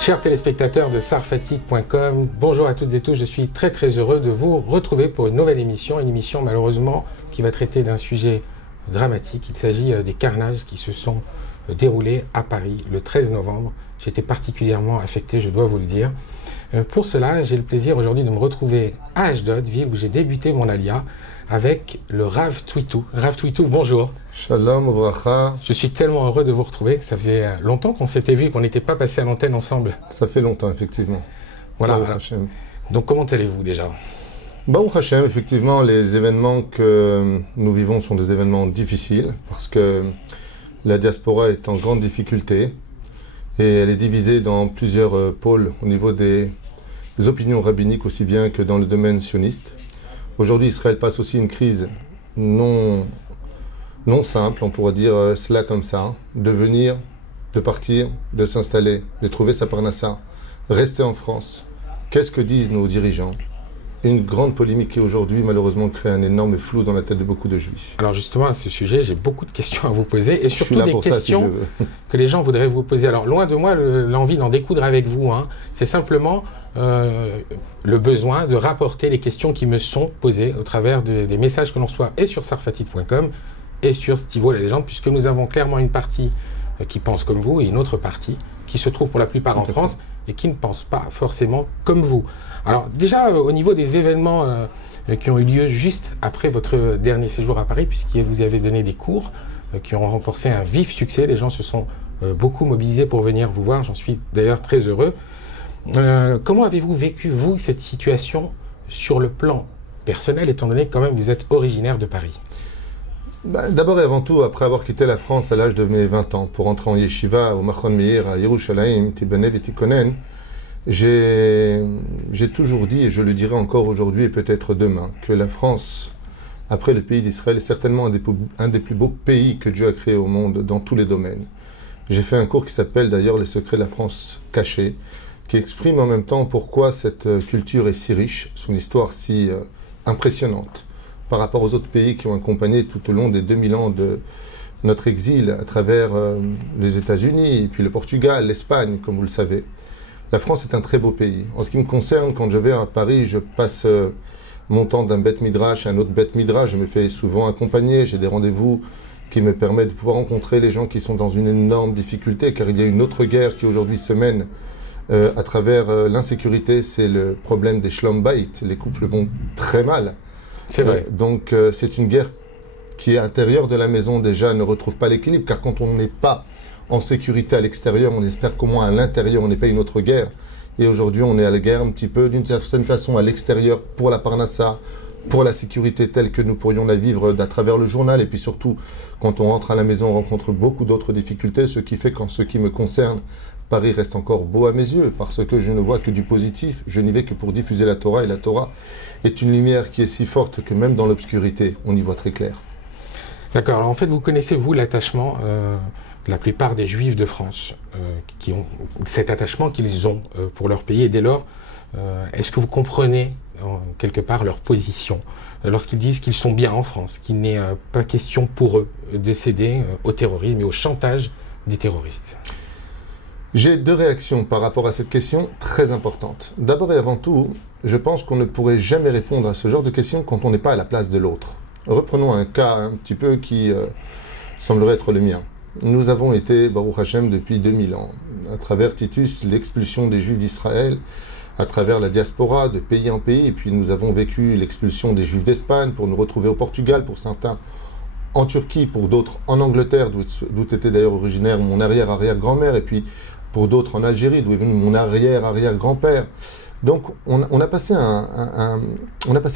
Chers téléspectateurs de sarfatigue.com, bonjour à toutes et tous, je suis très heureux de vous retrouver pour une nouvelle émission, malheureusement qui va traiter d'un sujet dramatique. Il s'agit des carnages qui se sont déroulés à Paris le 13 novembre. J'étais particulièrement affecté, je dois vous le dire. Pour cela, j'ai le plaisir aujourd'hui de me retrouver à Ashdod, ville où j'ai débuté mon alia, avec le Rav Twitou. Rav Twitou, bonjour. Shalom, Ouvracha. Je suis tellement heureux de vous retrouver. Ça faisait longtemps qu'on s'était vu, qu'on n'était pas passé à l'antenne ensemble. Ça fait longtemps, effectivement. Voilà. Donc, comment allez-vous déjà? Baruch Hashem, effectivement, les événements que nous vivons sont des événements difficiles parce que la diaspora est en grande difficulté et elle est divisée dans plusieurs pôles au niveau des opinions rabbiniques aussi bien que dans le domaine sioniste. Aujourd'hui, Israël passe aussi une crise non simple, on pourrait dire cela comme ça, de venir, de partir, de s'installer, de trouver sa parnassa, rester en France. Qu'est-ce que disent nos dirigeants? Une grande polémique qui aujourd'hui malheureusement crée un énorme flou dans la tête de beaucoup de juifs. Alors justement à ce sujet, j'ai beaucoup de questions à vous poser et surtout des questions que les gens voudraient vous poser. Alors loin de moi l'envie d'en découdre avec vous, c'est simplement le besoin de rapporter les questions qui me sont posées au travers des messages que l'on reçoit et sur sarfatigue.com et sur Stivo la légende, puisque nous avons clairement une partie qui pense comme vous et une autre partie qui se trouve pour la plupart en France et qui ne pense pas forcément comme vous. Alors déjà au niveau des événements qui ont eu lieu juste après votre dernier séjour à Paris, puisque vous avez donné des cours qui ont remporté un vif succès, les gens se sont beaucoup mobilisés pour venir vous voir, j'en suis d'ailleurs très heureux. Comment avez-vous vécu, vous, cette situation sur le plan personnel, étant donné que quand même vous êtes originaire de Paris? D'abord et avant tout, après avoir quitté la France à l'âge de mes 20 ans pour entrer en yeshiva au Machon Meir à Yerushalayim, Tibanev et Tikonen, j'ai toujours dit, et je le dirai encore aujourd'hui et peut-être demain, que la France, après le pays d'Israël, est certainement un des plus beaux pays que Dieu a créé au monde dans tous les domaines. J'ai fait un cours qui s'appelle d'ailleurs Les secrets de la France cachée, qui exprime en même temps pourquoi cette culture est si riche, son histoire si impressionnante par rapport aux autres pays qui ont accompagné tout au long des 2000 ans de notre exil à travers les États-Unis, puis le Portugal, l'Espagne, comme vous le savez. La France est un très beau pays. En ce qui me concerne, quand je vais à Paris, je passe mon temps d'un beth midrash à un autre beth midrash. Je me fais souvent accompagner, j'ai des rendez-vous qui me permettent de pouvoir rencontrer les gens qui sont dans une énorme difficulté, car il y a une autre guerre qui aujourd'hui se mène à travers l'insécurité, c'est le problème des shlom bayit. Les couples vont très mal. C'est vrai. Donc c'est une guerre qui, à l'intérieur de la maison, déjà ne retrouve pas l'équilibre, car quand on n'est pas en sécurité à l'extérieur, on espère qu'au moins à l'intérieur, on n'ait pas une autre guerre. Et aujourd'hui, on est à la guerre un petit peu, d'une certaine façon, à l'extérieur, pour la parnassa, pour la sécurité telle que nous pourrions la vivre à travers le journal. Et puis surtout, quand on rentre à la maison, on rencontre beaucoup d'autres difficultés, ce qui fait qu'en ce qui me concerne, Paris reste encore beau à mes yeux, parce que je ne vois que du positif, je n'y vais que pour diffuser la Torah, et la Torah est une lumière qui est si forte que même dans l'obscurité, on y voit très clair. D'accord, alors en fait, vous connaissez, vous, l'attachement de la plupart des Juifs de France, qui ont cet attachement qu'ils ont pour leur pays, et dès lors, est-ce que vous comprenez quelque part leur position lorsqu'ils disent qu'ils sont bien en France, qu'il n'est pas question pour eux de céder au terrorisme et au chantage des terroristes? J'ai deux réactions par rapport à cette question très importante. D'abord et avant tout, je pense qu'on ne pourrait jamais répondre à ce genre de questions quand on n'est pas à la place de l'autre. Reprenons un cas un petit peu qui semblerait être le mien. Nous avons été, Baruch Hashem, depuis 2000 ans, à travers Titus, l'expulsion des Juifs d'Israël, à travers la diaspora de pays en pays, et puis nous avons vécu l'expulsion des Juifs d'Espagne pour nous retrouver au Portugal, pour certains en Turquie, pour d'autres en Angleterre, d'où était d'ailleurs originaire mon arrière-arrière-grand-mère, et puis pour d'autres en Algérie, d'où est venu mon arrière-arrière-grand-père. Donc on a passé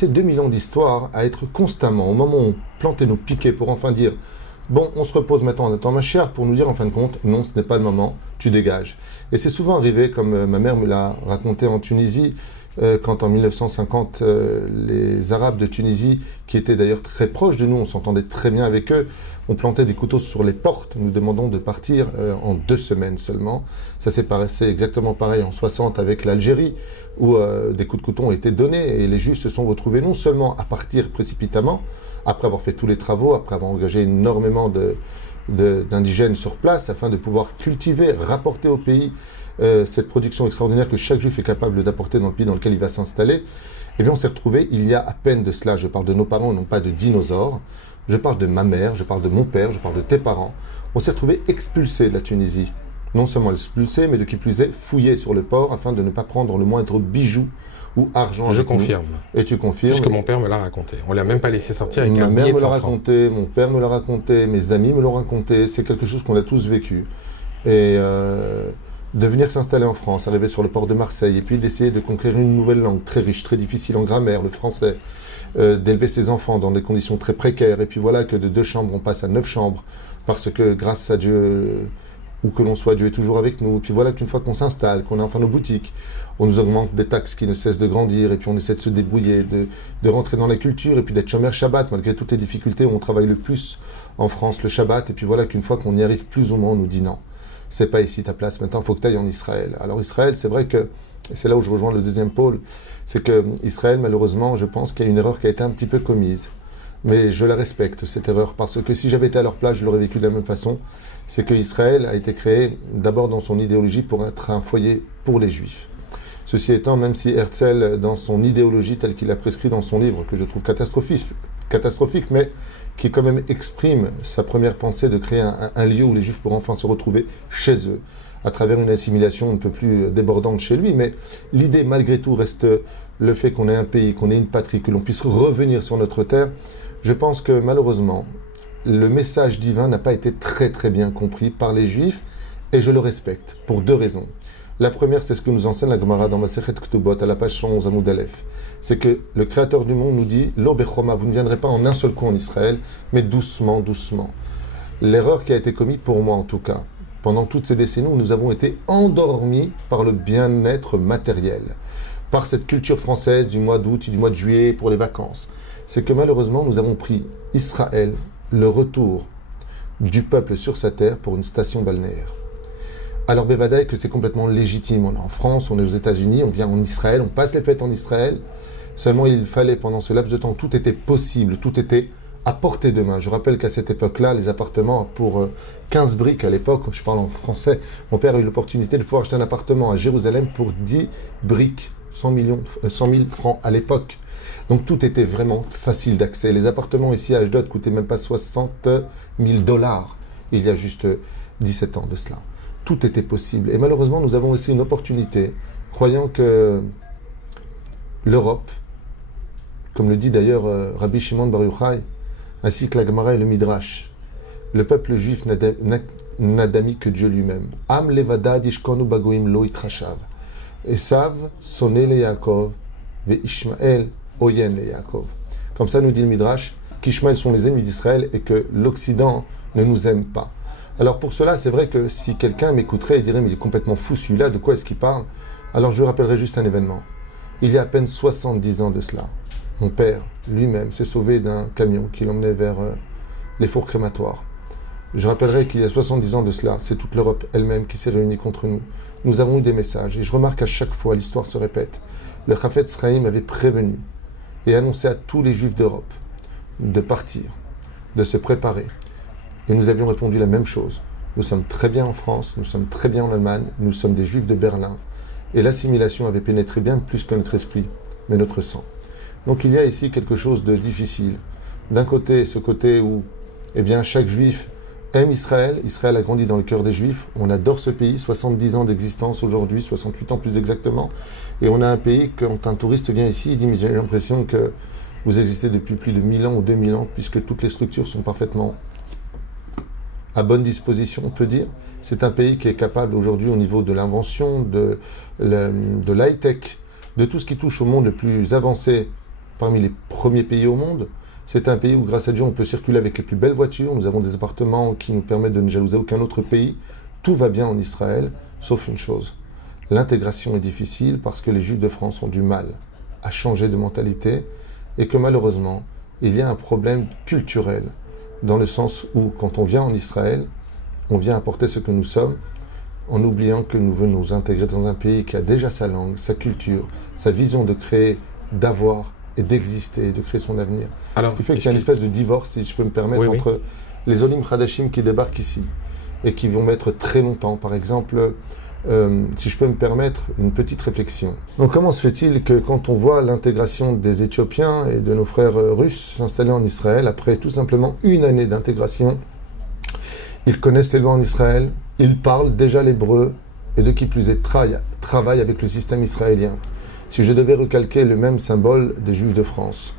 2000 ans d'histoire à être constamment, au moment où on plantait nos piquets pour enfin dire « Bon, on se repose maintenant, on attend ma chère » pour nous dire en fin de compte « Non, ce n'est pas le moment, tu dégages ». Et c'est souvent arrivé, comme ma mère me l'a raconté en Tunisie, quand en 1950, les Arabes de Tunisie, qui étaient d'ailleurs très proches de nous, on s'entendait très bien avec eux, on plantait des couteaux sur les portes, nous demandons de partir en 2 semaines seulement. Ça s'est passé exactement pareil en 60 avec l'Algérie, où des coups de couteau ont été donnés et les Juifs se sont retrouvés non seulement à partir précipitamment, après avoir fait tous les travaux, après avoir engagé énormément d'indigènes sur place afin de pouvoir cultiver, rapporter au pays cette production extraordinaire que chaque juif est capable d'apporter dans le pays dans lequel il va s'installer. Eh bien, on s'est retrouvé il y a à peine de cela. Je parle de nos parents, non pas de dinosaures. Je parle de ma mère, je parle de mon père, je parle de tes parents. On s'est retrouvé expulsés de la Tunisie. Non seulement expulsés, mais de qui plus est, fouillés sur le port afin de ne pas prendre le moindre bijou ou argent. Je confirme. Et tu confirmes. Puisque mon père me l'a raconté. On ne l'a même pas laissé sortir avec un billet de 100 francs. Ma mère me l'a raconté, mon père me l'a raconté, mes amis me l'ont raconté. C'est quelque chose qu'on a tous vécu. Et de venir s'installer en France, arriver sur le port de Marseille, et puis d'essayer de conquérir une nouvelle langue très riche, très difficile en grammaire, le français, d'élever ses enfants dans des conditions très précaires, et puis voilà que de 2 chambres on passe à 9 chambres, parce que grâce à Dieu, où que l'on soit, Dieu est toujours avec nous, et puis voilà qu'une fois qu'on s'installe, qu'on a enfin nos boutiques, on nous augmente des taxes qui ne cessent de grandir, et puis on essaie de se débrouiller, de rentrer dans la culture, et puis d'être chômeur Shabbat, malgré toutes les difficultés où on travaille le plus en France, le Shabbat, et puis voilà qu'une fois qu'on y arrive plus ou moins, on nous dit non. C'est pas ici ta place, maintenant il faut que tu ailles en Israël. Alors Israël, c'est vrai que, et c'est là où je rejoins le deuxième pôle, c'est que Israël, malheureusement, je pense qu'il y a une erreur qui a été un petit peu commise. Mais je la respecte, cette erreur, parce que si j'avais été à leur place, je l'aurais vécu de la même façon. C'est que Israël a été créé d'abord dans son idéologie pour être un foyer pour les Juifs. Ceci étant, même si Herzl, dans son idéologie telle qu'il a prescrit dans son livre, que je trouve catastrophique, mais qui quand même exprime sa première pensée de créer un lieu où les Juifs pourront enfin se retrouver chez eux, à travers une assimilation un peu plus débordante chez lui. Mais l'idée, malgré tout, reste le fait qu'on ait un pays, qu'on ait une patrie, que l'on puisse revenir sur notre terre. Je pense que malheureusement, le message divin n'a pas été très très bien compris par les Juifs, et je le respecte, pour 2 raisons. La première, c'est ce que nous enseigne la Gemara dans Masechet Ktubot, à la page 111 Amoud Aleph. C'est que le Créateur du monde nous dit « Lo bechoma » vous ne viendrez pas en un seul coup en Israël, mais doucement, doucement. L'erreur qui a été commise, pour moi en tout cas, pendant toutes ces décennies où nous avons été endormis par le bien-être matériel, par cette culture française du mois d'août et du mois de juillet pour les vacances, c'est que malheureusement nous avons pris Israël, le retour du peuple sur sa terre, pour une station balnéaire. Alors Bevadaï, que c'est complètement légitime. On est en France, on est aux États-Unis, on vient en Israël, on passe les fêtes en Israël. Seulement il fallait, pendant ce laps de temps, tout était possible, tout était à portée de main. Je rappelle qu'à cette époque-là, les appartements pour 15 briques à l'époque, je parle en français, mon père a eu l'opportunité de pouvoir acheter un appartement à Jérusalem pour 10 briques, 100 000 francs à l'époque. Donc tout était vraiment facile d'accès. Les appartements ici à Ashdod coûtaient même pas 60 000 $, il y a juste 17 ans de cela. Tout était possible. Et malheureusement, nous avons aussi une opportunité, croyant que l'Europe, comme le dit d'ailleurs Rabbi Shimon Bar Yochai, ainsi que la Gemara et le Midrash, le peuple juif n'a d'amis que Dieu lui-même. Am levada dishkonu bagoim lo itrashav. Esav sonné le Yaakov, ve Ishmael oyen le Yaakov. Comme ça nous dit le Midrash, qu'Ishmael sont les ennemis d'Israël et que l'Occident ne nous aime pas. Alors pour cela, c'est vrai que si quelqu'un m'écouterait et dirait « mais il est complètement fou celui-là, de quoi est-ce qu'il parle ?» Alors je rappellerai juste un événement. Il y a à peine 70 ans de cela, mon père lui-même s'est sauvé d'un camion qui l'emmenait vers les fours crématoires. Je rappellerai qu'il y a 70 ans de cela, c'est toute l'Europe elle-même qui s'est réunie contre nous. Nous avons eu des messages et je remarque à chaque fois, l'histoire se répète. Le Chafetz Chaim avait prévenu et annoncé à tous les Juifs d'Europe de partir, de se préparer. Et nous avions répondu la même chose. Nous sommes très bien en France, nous sommes très bien en Allemagne, nous sommes des Juifs de Berlin. Et l'assimilation avait pénétré bien plus que notre esprit, mais notre sang. Donc il y a ici quelque chose de difficile. D'un côté, ce côté où eh bien, chaque Juif aime Israël. Israël a grandi dans le cœur des Juifs. On adore ce pays, 70 ans d'existence aujourd'hui, 68 ans plus exactement. Et on a un pays, quand un touriste vient ici, il dit « mais j'ai l'impression que vous existez depuis plus de 1000 ans ou 2000 ans, puisque toutes les structures sont parfaitement à bonne disposition, on peut dire. C'est un pays qui est capable aujourd'hui au niveau de l'invention, de l'high-tech, de tout ce qui touche au monde le plus avancé parmi les premiers pays au monde. C'est un pays où, grâce à Dieu, on peut circuler avec les plus belles voitures. Nous avons des appartements qui nous permettent de ne jalouser aucun autre pays. Tout va bien en Israël, sauf une chose. L'intégration est difficile parce que les Juifs de France ont du mal à changer de mentalité et que malheureusement, il y a un problème culturel dans le sens où, quand on vient en Israël, on vient apporter ce que nous sommes en oubliant que nous venons nous intégrer dans un pays qui a déjà sa langue, sa culture, sa vision de créer, d'avoir et d'exister, de créer son avenir. Alors, ce qui fait qu'il y a une espèce de divorce, si je peux me permettre, entre les Olim Hadashim qui débarquent ici et qui vont mettre très longtemps. Par exemple, si je peux me permettre une petite réflexion. Donc comment se fait-il que quand on voit l'intégration des Éthiopiens et de nos frères russes s'installer en Israël, après tout simplement une année d'intégration, ils connaissent les lois en Israël, ils parlent déjà l'hébreu et de qui plus est travaillent avec le système israélien. Si je devais recalquer le même symbole des Juifs de France,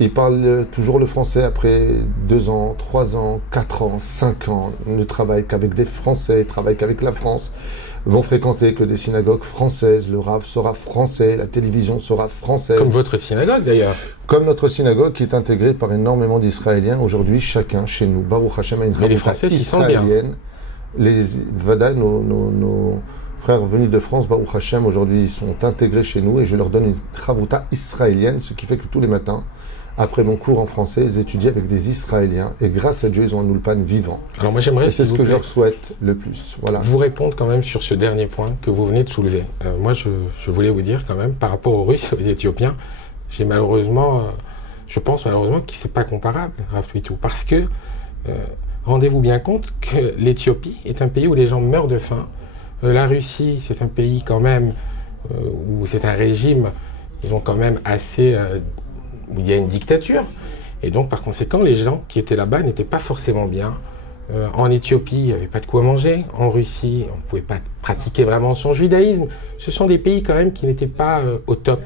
ils parlent toujours le français après 2 ans, 3 ans, 4 ans, 5 ans, ne travaillent qu'avec des Français, travaillent qu'avec la France, vont fréquenter que des synagogues françaises, le Rav sera français, la télévision sera française. Comme votre synagogue d'ailleurs. Comme notre synagogue qui est intégrée par énormément d'Israéliens. Aujourd'hui, chacun chez nous, Baruch Hashem, a une Français israélienne. Les Vada, nos frères venus de France, Baruch Hashem, aujourd'hui, ils sont intégrés chez nous et je leur donne une chavruta israélienne, ce qui fait que tous les matins, après mon cours en français, ils étudient avec des Israéliens et grâce à Dieu, ils ont un ulpan vivant. Alors moi j'aimerais, c'est ce que je leur souhaite le plus. Voilà. Vous répondre quand même sur ce dernier point que vous venez de soulever. Moi je voulais vous dire quand même, par rapport aux Russes et aux Éthiopiens, j'ai malheureusement, je pense malheureusement que c'est pas comparable, Rav Twitou, parce que rendez-vous bien compte que l'Éthiopie est un pays où les gens meurent de faim. La Russie, c'est un pays quand même où c'est un régime, ils ont quand même assez où il y a une dictature, et donc par conséquent les gens qui étaient là-bas n'étaient pas forcément bien. En Éthiopie, il n'y avait pas de quoi manger. En Russie, on ne pouvait pas pratiquer vraiment son judaïsme. Ce sont des pays quand même qui n'étaient pas au top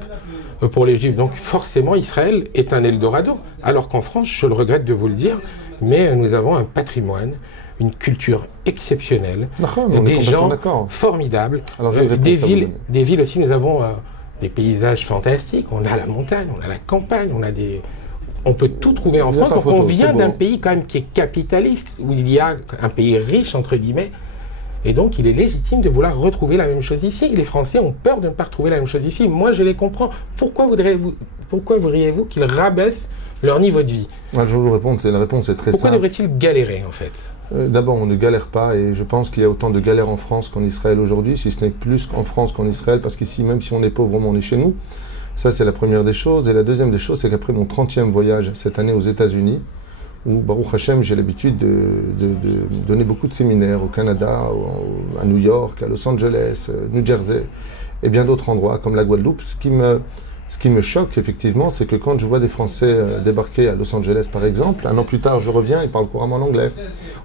pour les Juifs. Donc forcément, Israël est un Eldorado. Alors qu'en France, je le regrette de vous le dire, mais nous avons un patrimoine, une culture exceptionnelle, des gens formidables, des villes aussi. Nous avons des paysages fantastiques, on a la montagne, on a la campagne, on peut tout trouver en France. Donc on vient d'un pays quand même qui est capitaliste, où il y a un pays riche, entre guillemets, et donc il est légitime de vouloir retrouver la même chose ici. Les Français ont peur de ne pas retrouver la même chose ici. Moi je les comprends. Pourquoi voudriez-vous qu'ils rabaissent leur niveau de vie? Je vais vous répondre, la réponse est très simple. Pourquoi devraient-ils galérer en fait? D'abord, on ne galère pas et je pense qu'il y a autant de galères en France qu'en Israël aujourd'hui, si ce n'est plus qu'en France qu'en Israël, parce qu'ici, même si on est pauvre, on est chez nous. Ça, c'est la première des choses. Et la deuxième des choses, c'est qu'après mon 30e voyage cette année aux États-Unis, où Baruch Hashem, j'ai l'habitude de donner beaucoup de séminaires au Canada, à New York, à Los Angeles, New Jersey et bien d'autres endroits comme la Guadeloupe. Ce qui me choque, effectivement, c'est que quand je vois des Français débarquer à Los Angeles, par exemple, 1 an plus tard, je reviens, ils parlent couramment l'anglais.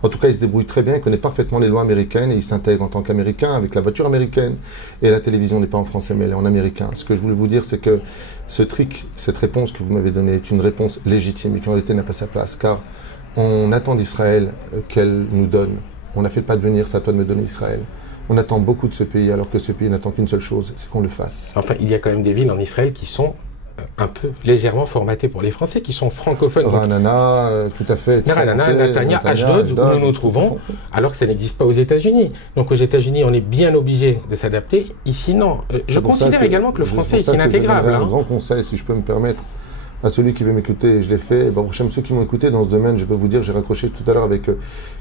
En tout cas, ils se débrouillent très bien, ils connaissent parfaitement les lois américaines et ils s'intègrent en tant qu'Américains avec la voiture américaine. Et la télévision n'est pas en français, mais elle est en américain. Ce que je voulais vous dire, c'est que ce trick, cette réponse que vous m'avez donnée est une réponse légitime et qui en réalité n'a pas sa place, car on attend d'Israël qu'elle nous donne. On a fait le pas de venir, c'est à toi de me donner Israël. On attend beaucoup de ce pays, alors que ce pays n'attend qu'une seule chose, c'est qu'on le fasse. Enfin, il y a quand même des villes en Israël qui sont un peu légèrement formatées pour les Français, qui sont francophones. Ranana, tout à fait. Ranana, Netanya, Ashdod, où nous nous trouvons, alors que ça n'existe pas aux États-Unis. Donc aux États-Unis, on est bien obligé de s'adapter. Ici, non. Je considère également que le français est inintégrable. Un grand conseil, si je peux me permettre, à celui qui veut m'écouter, et je l'ai fait. Ceux qui m'ont écouté dans ce domaine, je peux vous dire, j'ai raccroché tout à l'heure avec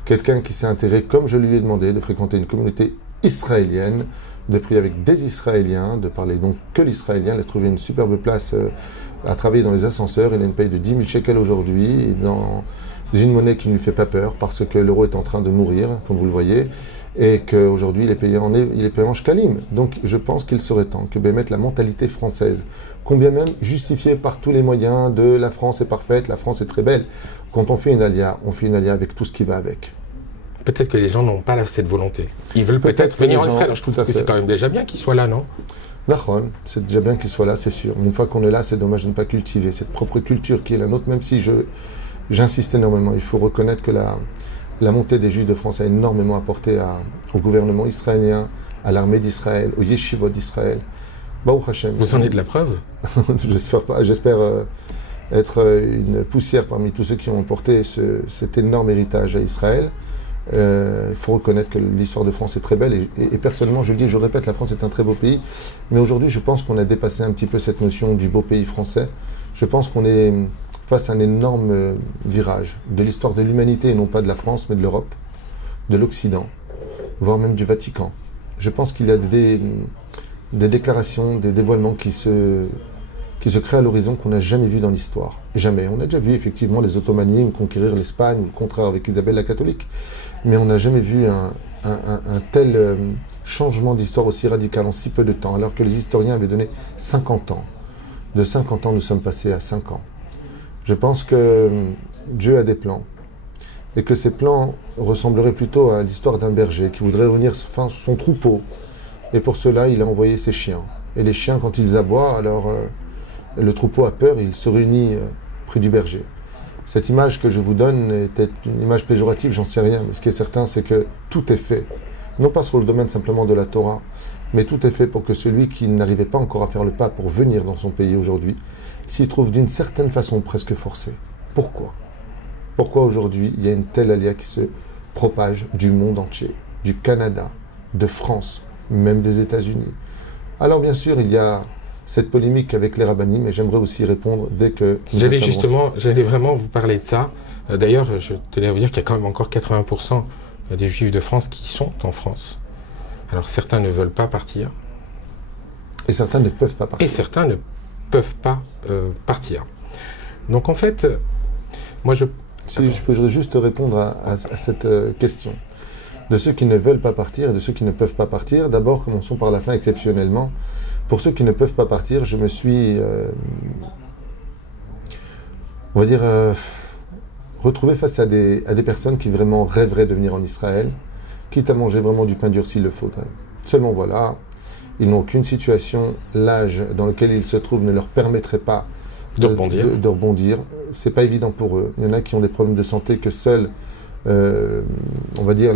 quelqu'un qui s'est intéressé, comme je lui ai demandé, de fréquenter une communauté israélienne, de prier avec des Israéliens, de parler donc que l'israélien. Il a trouvé une superbe place à travailler dans les ascenseurs. Il a une paye de 10 000 shekels aujourd'hui, dans une monnaie qui ne lui fait pas peur, parce que l'euro est en train de mourir, comme vous le voyez, et qu'aujourd'hui il est payé en shkalim. Donc je pense qu'il serait temps que mettre la mentalité française, combien même justifiée par tous les moyens de la France est parfaite, la France est très belle. Quand on fait une alia avec tout ce qui va avec. Peut-être que les gens n'ont pas cette volonté. Ils veulent peut-être venir en Israël. Je trouve que c'est quand même déjà bien qu'ils soient là, non? Nahon, c'est déjà bien qu'ils soient là, c'est sûr. Mais une fois qu'on est là, c'est dommage de ne pas cultiver cette propre culture qui est la nôtre, même si j'insiste énormément. Il faut reconnaître que la montée des Juifs de France a énormément apporté au gouvernement israélien, à l'armée d'Israël, au yeshivot d'Israël. Baruch Hashem. Vous en êtes la preuve? J'espère pas. J'espère être une poussière parmi tous ceux qui ont apporté cet énorme héritage à Israël. Il faut reconnaître que l'histoire de France est très belle et personnellement, je le dis, je répète, la France est un très beau pays. Mais aujourd'hui, je pense qu'on a dépassé un petit peu cette notion du beau pays français. Je pense qu'on est face à un énorme virage de l'histoire de l'humanité, et non pas de la France, mais de l'Europe, de l'Occident, voire même du Vatican. Je pense qu'il y a des déclarations, des dévoilements qui qui se crée à l'horizon qu'on n'a jamais vu dans l'histoire. Jamais. On a déjà vu effectivement les Ottomanimes conquérir l'Espagne, ou le contraire avec Isabelle la catholique, mais on n'a jamais vu un tel changement d'histoire aussi radical en si peu de temps, alors que les historiens avaient donné 50 ans. De 50 ans, nous sommes passés à 5 ans. Je pense que Dieu a des plans, et que ces plans ressembleraient plutôt à l'histoire d'un berger qui voudrait revenir sur son troupeau, et pour cela, il a envoyé ses chiens. Et les chiens, quand ils aboient, alors le troupeau a peur et il se réunit près du berger. Cette image que je vous donne était une image péjorative, j'en sais rien, mais ce qui est certain, c'est que tout est fait, non pas sur le domaine simplement de la Torah, mais tout est fait pour que celui qui n'arrivait pas encore à faire le pas pour venir dans son pays aujourd'hui, s'y trouve d'une certaine façon presque forcé. Pourquoi ? Pourquoi aujourd'hui il y a une telle alia qui se propage du monde entier, du Canada, de France, même des États-Unis? Alors bien sûr, il y a cette polémique avec les rabbinim, mais j'aimerais aussi répondre dès que... J'allais vraiment vous parler de ça. D'ailleurs, je tenais à vous dire qu'il y a quand même encore 80% des Juifs de France qui sont en France. Alors certains ne veulent pas partir. Et certains ne peuvent pas partir. Et certains ne peuvent pas partir. Donc en fait, moi je... Si je peux juste répondre à cette question. De ceux qui ne veulent pas partir et de ceux qui ne peuvent pas partir, d'abord commençons par la fin exceptionnellement. Pour ceux qui ne peuvent pas partir, je me suis, on va dire, retrouvé face à des personnes qui vraiment rêveraient de venir en Israël, quitte à manger vraiment du pain dur s'il le faudrait. Seulement voilà, ils n'ont aucune situation, l'âge dans lequel ils se trouvent ne leur permettrait pas de rebondir. C'est pas évident pour eux. Il y en a qui ont des problèmes de santé que seul, on va dire,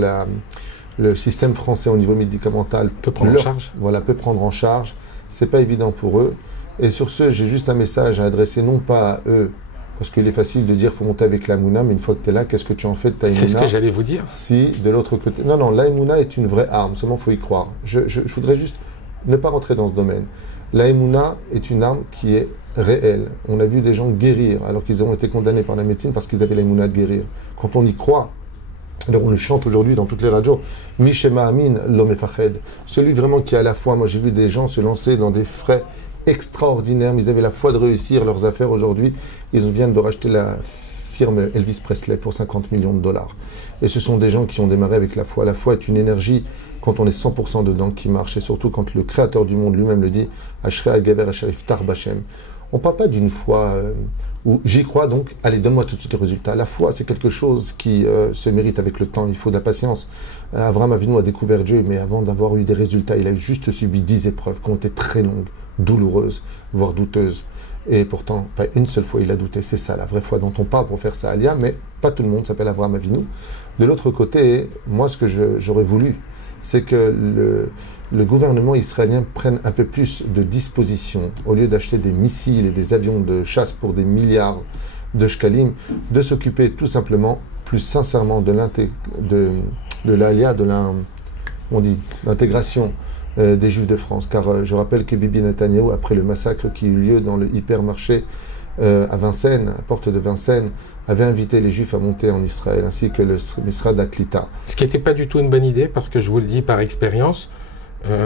le système français au niveau médicamental peut prendre en charge. Voilà, peut prendre en charge. C'est pas évident pour eux. Et sur ce, j'ai juste un message à adresser, non pas à eux, parce qu'il est facile de dire qu'il faut monter avec la Mouna, mais une fois que tu es là, qu'est-ce que tu en fais de ta Mouna? C'est ce que j'allais vous dire. Si, de l'autre côté... Non, la Mouna est une vraie arme, seulement il faut y croire. Je voudrais juste ne pas rentrer dans ce domaine. La Mouna est une arme qui est réelle. On a vu des gens guérir, alors qu'ils ont été condamnés par la médecine parce qu'ils avaient la Mouna de guérir. Quand on y croit, alors on le chante aujourd'hui dans toutes les radios, Mishema Amin, l'homme Fached. Celui vraiment qui a la foi. Moi j'ai vu des gens se lancer dans des frais extraordinaires, mais ils avaient la foi de réussir leurs affaires aujourd'hui. Ils viennent de racheter la firme Elvis Presley pour 50 millions de dollars. Et ce sont des gens qui ont démarré avec la foi. La foi est une énergie, quand on est 100% dedans, qui marche. Et surtout quand le créateur du monde lui-même le dit, Ashrei Agaver Asherif Tar Bashem. On ne parle pas d'une foi où j'y crois, donc allez, donne-moi tout de suite les résultats. La foi, c'est quelque chose qui se mérite avec le temps, il faut de la patience. Abraham Avinu a découvert Dieu, mais avant d'avoir eu des résultats, il a juste subi 10 épreuves qui ont été très longues, douloureuses, voire douteuses. Et pourtant, pas une seule fois il a douté. C'est ça, la vraie foi dont on parle pour faire ça alia, mais pas tout le monde s'appelle Abraham Avinu. De l'autre côté, moi, ce que j'aurais voulu, c'est que le gouvernement israélien prenne un peu plus de dispositions, au lieu d'acheter des missiles et des avions de chasse pour des milliards de shkalim, de s'occuper tout simplement, plus sincèrement, de l'ALIA, de l'intégration des Juifs de France. Car je rappelle que Bibi Netanyahou, après le massacre qui eut lieu dans le hypermarché à Vincennes, à Porte de Vincennes, avait invité les Juifs à monter en Israël, ainsi que le Misrad Aklita. Ce qui n'était pas du tout une bonne idée, parce que je vous le dis par expérience,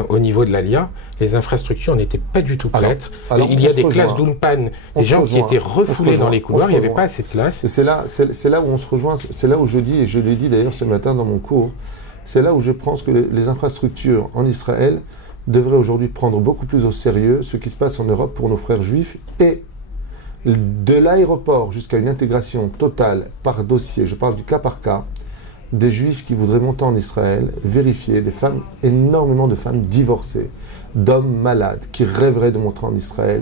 au niveau de l'ALIA, les infrastructures n'étaient pas du tout prêtes. Alors, il y a des classes d'Ulpan, des gens qui étaient refoulés dans les couloirs, il n'y avait pas assez de place. C'est là où on se rejoint, c'est là où je dis, et je l'ai dit d'ailleurs ce matin dans mon cours, c'est là où je pense que les infrastructures en Israël devraient aujourd'hui prendre beaucoup plus au sérieux ce qui se passe en Europe pour nos frères juifs, et de l'aéroport jusqu'à une intégration totale par dossier, je parle du cas par cas, des juifs qui voudraient monter en Israël, vérifier des femmes, énormément de femmes divorcées, d'hommes malades qui rêveraient de monter en Israël,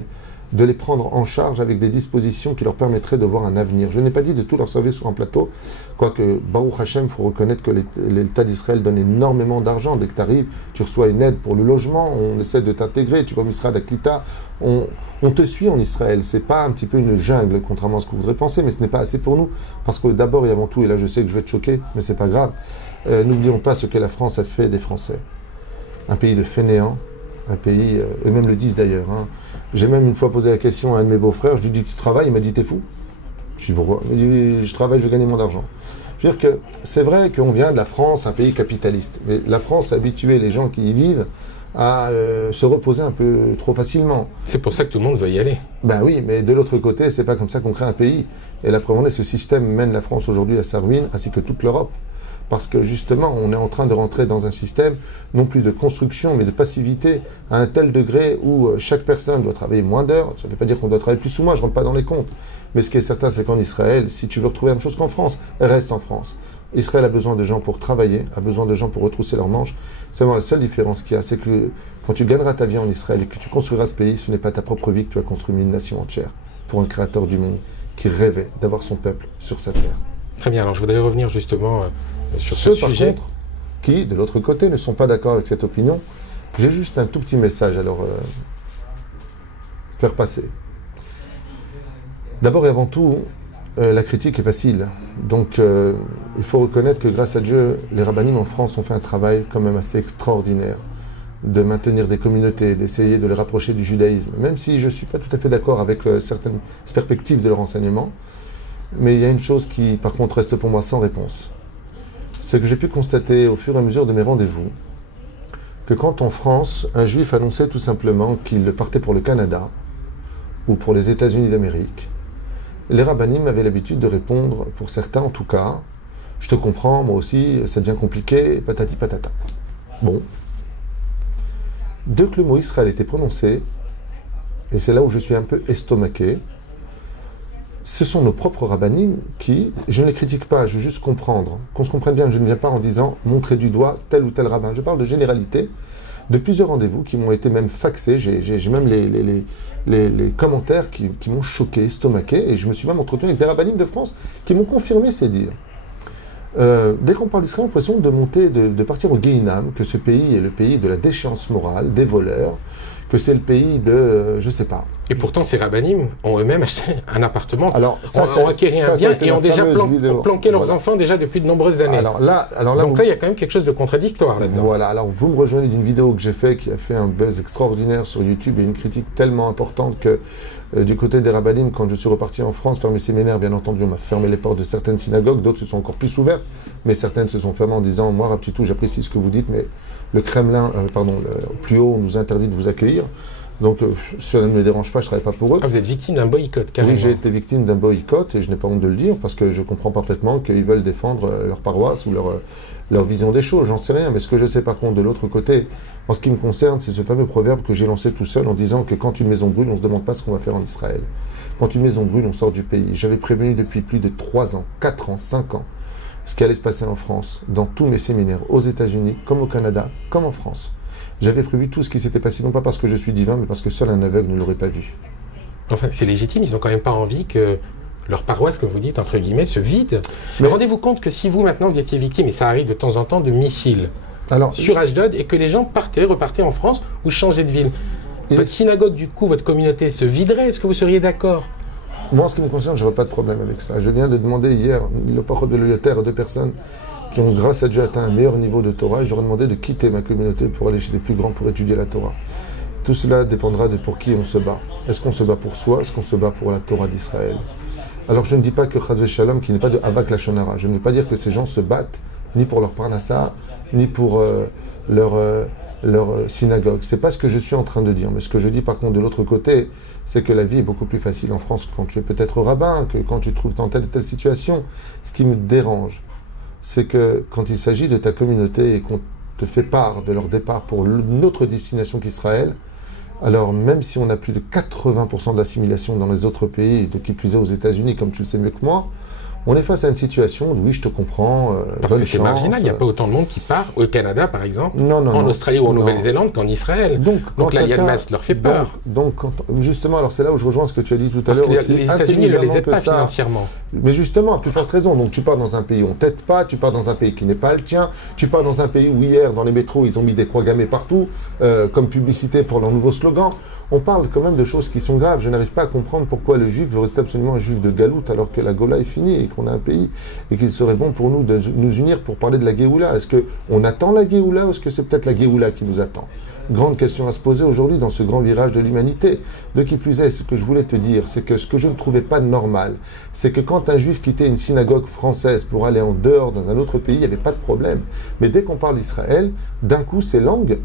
de les prendre en charge avec des dispositions qui leur permettraient de voir un avenir. Je n'ai pas dit de tout leur servir sur un plateau, quoique, Baruch Hashem, il faut reconnaître que l'État d'Israël donne énormément d'argent. Dès que tu arrives, tu reçois une aide pour le logement, on essaie de t'intégrer, tu vas au Misrad Aklita, on te suit en Israël. C'est pas un petit peu une jungle, contrairement à ce que vous voudrez penser, mais ce n'est pas assez pour nous, parce que d'abord et avant tout, et là je sais que je vais te choquer, mais c'est pas grave, n'oublions pas ce que la France a fait des Français. Un pays de fainéants, un pays, eux-mêmes le disent d'ailleurs. Hein. J'ai même une fois posé la question à un de mes beaux-frères, je lui dis, tu travailles? Il m'a dit, t'es fou? Je dis, pourquoi? Il m'a dit, je travaille, je veux gagner mon argent. Je veux dire que c'est vrai qu'on vient de la France, un pays capitaliste, mais la France a habitué les gens qui y vivent à se reposer un peu trop facilement. C'est pour ça que tout le monde veut y aller. Ben oui, mais de l'autre côté, c'est pas comme ça qu'on crée un pays. Et la preuve en est, ce système mène la France aujourd'hui à sa ruine, ainsi que toute l'Europe. Parce que justement, on est en train de rentrer dans un système, non plus de construction, mais de passivité, à un tel degré où chaque personne doit travailler moins d'heures. Ça ne veut pas dire qu'on doit travailler plus ou moins, je ne rentre pas dans les comptes. Mais ce qui est certain, c'est qu'en Israël, si tu veux retrouver la même chose qu'en France, reste en France. Israël a besoin de gens pour travailler, a besoin de gens pour retrousser leurs manches. Seulement, la seule différence qu'il y a, c'est que quand tu gagneras ta vie en Israël et que tu construiras ce pays, ce n'est pas ta propre vie que tu as construit, mais une nation entière, pour un créateur du monde qui rêvait d'avoir son peuple sur sa terre. Très bien, alors je voudrais revenir justement sur ce sujet. Par contre, qui, de l'autre côté, ne sont pas d'accord avec cette opinion, j'ai juste un tout petit message à leur faire passer. D'abord et avant tout, la critique est facile. Donc, il faut reconnaître que grâce à Dieu, les rabbinim en France ont fait un travail quand même assez extraordinaire de maintenir des communautés, d'essayer de les rapprocher du judaïsme. Même si je ne suis pas tout à fait d'accord avec certaines perspectives de leur enseignement, mais il y a une chose qui, par contre, reste pour moi sans réponse. C'est que j'ai pu constater au fur et à mesure de mes rendez-vous que quand en France, un juif annonçait tout simplement qu'il partait pour le Canada ou pour les États-Unis d'Amérique, les rabbinim avaient l'habitude de répondre, pour certains en tout cas, « Je te comprends, moi aussi, ça devient compliqué, patati patata. » Bon. Dès que le mot Israël était prononcé, et c'est là où je suis un peu estomaqué, ce sont nos propres rabbinim qui, je ne les critique pas, je veux juste comprendre, qu'on se comprenne bien, je ne viens pas en disant montrer du doigt tel ou tel rabbin, je parle de généralité, de plusieurs rendez-vous qui m'ont été même faxés, j'ai même les commentaires qui m'ont choqué, estomaqué, et je me suis même entretenu avec des rabbinim de France qui m'ont confirmé ces dires. Dès qu'on parle d'Israël, on a l'impression de partir au Guéhinam, que ce pays est le pays de la déchéance morale, des voleurs, que c'est le pays de, je sais pas. Et pourtant, ces rabbinim ont eux-mêmes acheté un appartement, alors, ça, ont acquéri un bien et ont déjà planqué leurs enfants déjà depuis de nombreuses années. Donc là, il y a quand même quelque chose de contradictoire là-dedans. Voilà, alors vous me rejoignez d'une vidéo que j'ai faite qui a fait un buzz extraordinaire sur YouTube et une critique tellement importante que du côté des rabbinim, quand je suis reparti en France faire mes séminaires, bien entendu, on m'a fermé les portes de certaines synagogues, d'autres se sont encore plus ouvertes, mais certaines se sont fermées en disant « Moi, Rav Titou, j'apprécie ce que vous dites, mais le Kremlin, plus haut, on nous interdit de vous accueillir. » Donc, cela ne me dérange pas, je ne travaille pas pour eux. Ah, vous êtes victime d'un boycott, carrément. Oui, j'ai été victime d'un boycott et je n'ai pas honte de le dire parce que je comprends parfaitement qu'ils veulent défendre leur paroisse ou leur vision des choses, j'en sais rien. Mais ce que je sais par contre de l'autre côté, en ce qui me concerne, c'est ce fameux proverbe que j'ai lancé tout seul en disant que quand une maison brûle, on ne se demande pas ce qu'on va faire en Israël. Quand une maison brûle, on sort du pays. J'avais prévenu depuis plus de 3 ans, 4 ans, 5 ans, ce qui allait se passer en France, dans tous mes séminaires, aux États-Unis, comme au Canada, comme en France. J'avais prévu tout ce qui s'était passé, non pas parce que je suis divin, mais parce que seul un aveugle ne l'aurait pas vu. Enfin, c'est légitime, ils n'ont quand même pas envie que leur paroisse, comme vous dites, entre guillemets, se vide. Mais rendez-vous compte que si vous, maintenant, vous étiez victime, et ça arrive de temps en temps, de missiles sur Ashdod, et que les gens repartaient en France ou changeaient de ville, votre synagogue, du coup, votre communauté se viderait, est-ce que vous seriez d'accord? Moi, en ce qui me concerne, je n'aurais pas de problème avec ça. Je viens de demander hier, le parole de l'Oyoter, à 2 personnes qui ont, grâce à Dieu, atteint un meilleur niveau de Torah, et j'aurais demandé de quitter ma communauté pour aller chez les plus grands pour étudier la Torah. Tout cela dépendra de pour qui on se bat. Est-ce qu'on se bat pour soi? Est-ce qu'on se bat pour la Torah d'Israël? Alors je ne dis pas que Chazve Shalom, qui n'est pas de Havak Lachonara, je ne veux pas dire que ces gens se battent ni pour leur parnassa, ni pour leur synagogue. C'est pas ce que je suis en train de dire. Mais ce que je dis par contre de l'autre côté, c'est que la vie est beaucoup plus facile en France quand tu es peut-être rabbin, que quand tu te trouves dans telle et telle situation. Ce qui me dérange, c'est que quand il s'agit de ta communauté et qu'on te fait part de leur départ pour une autre destination qu'Israël, alors même si on a plus de 80% d'assimilation dans les autres pays, de qui plus est aux États-Unis, comme tu le sais mieux que moi, on est face à une situation où, oui, je te comprends, parce que c'est marginal, il n'y a pas autant de monde qui part au Canada, par exemple, en Australie ou en Nouvelle-Zélande qu'en Israël. Donc la Yad leur fait peur. Donc, justement, alors c'est là où je rejoins ce que tu as dit tout à l'heure. Parce que les États-Unis ne les aident pas financièrement. Mais justement, à plus forte raison. Donc tu pars dans un pays où on ne t'aide pas, tu pars dans un pays qui n'est pas le tien, tu pars dans un pays où hier, dans les métros, ils ont mis des croix gammées partout, comme publicité pour leur nouveau slogan. On parle quand même de choses qui sont graves. Je n'arrive pas à comprendre pourquoi le juif veut rester absolument un juif de galoute alors que la Gola est finie et qu'on a un pays et qu'il serait bon pour nous de nous unir pour parler de la Géoula. Est-ce qu'on attend la Géoula ou est-ce que c'est peut-être la Géoula qui nous attend? Grande question à se poser aujourd'hui dans ce grand virage de l'humanité. De qui plus est, ce que je voulais te dire, c'est que ce que je ne trouvais pas normal, c'est que quand un juif quittait une synagogue française pour aller en dehors dans un autre pays, il n'y avait pas de problème. Mais dès qu'on parle d'Israël, d'un coup, ces langues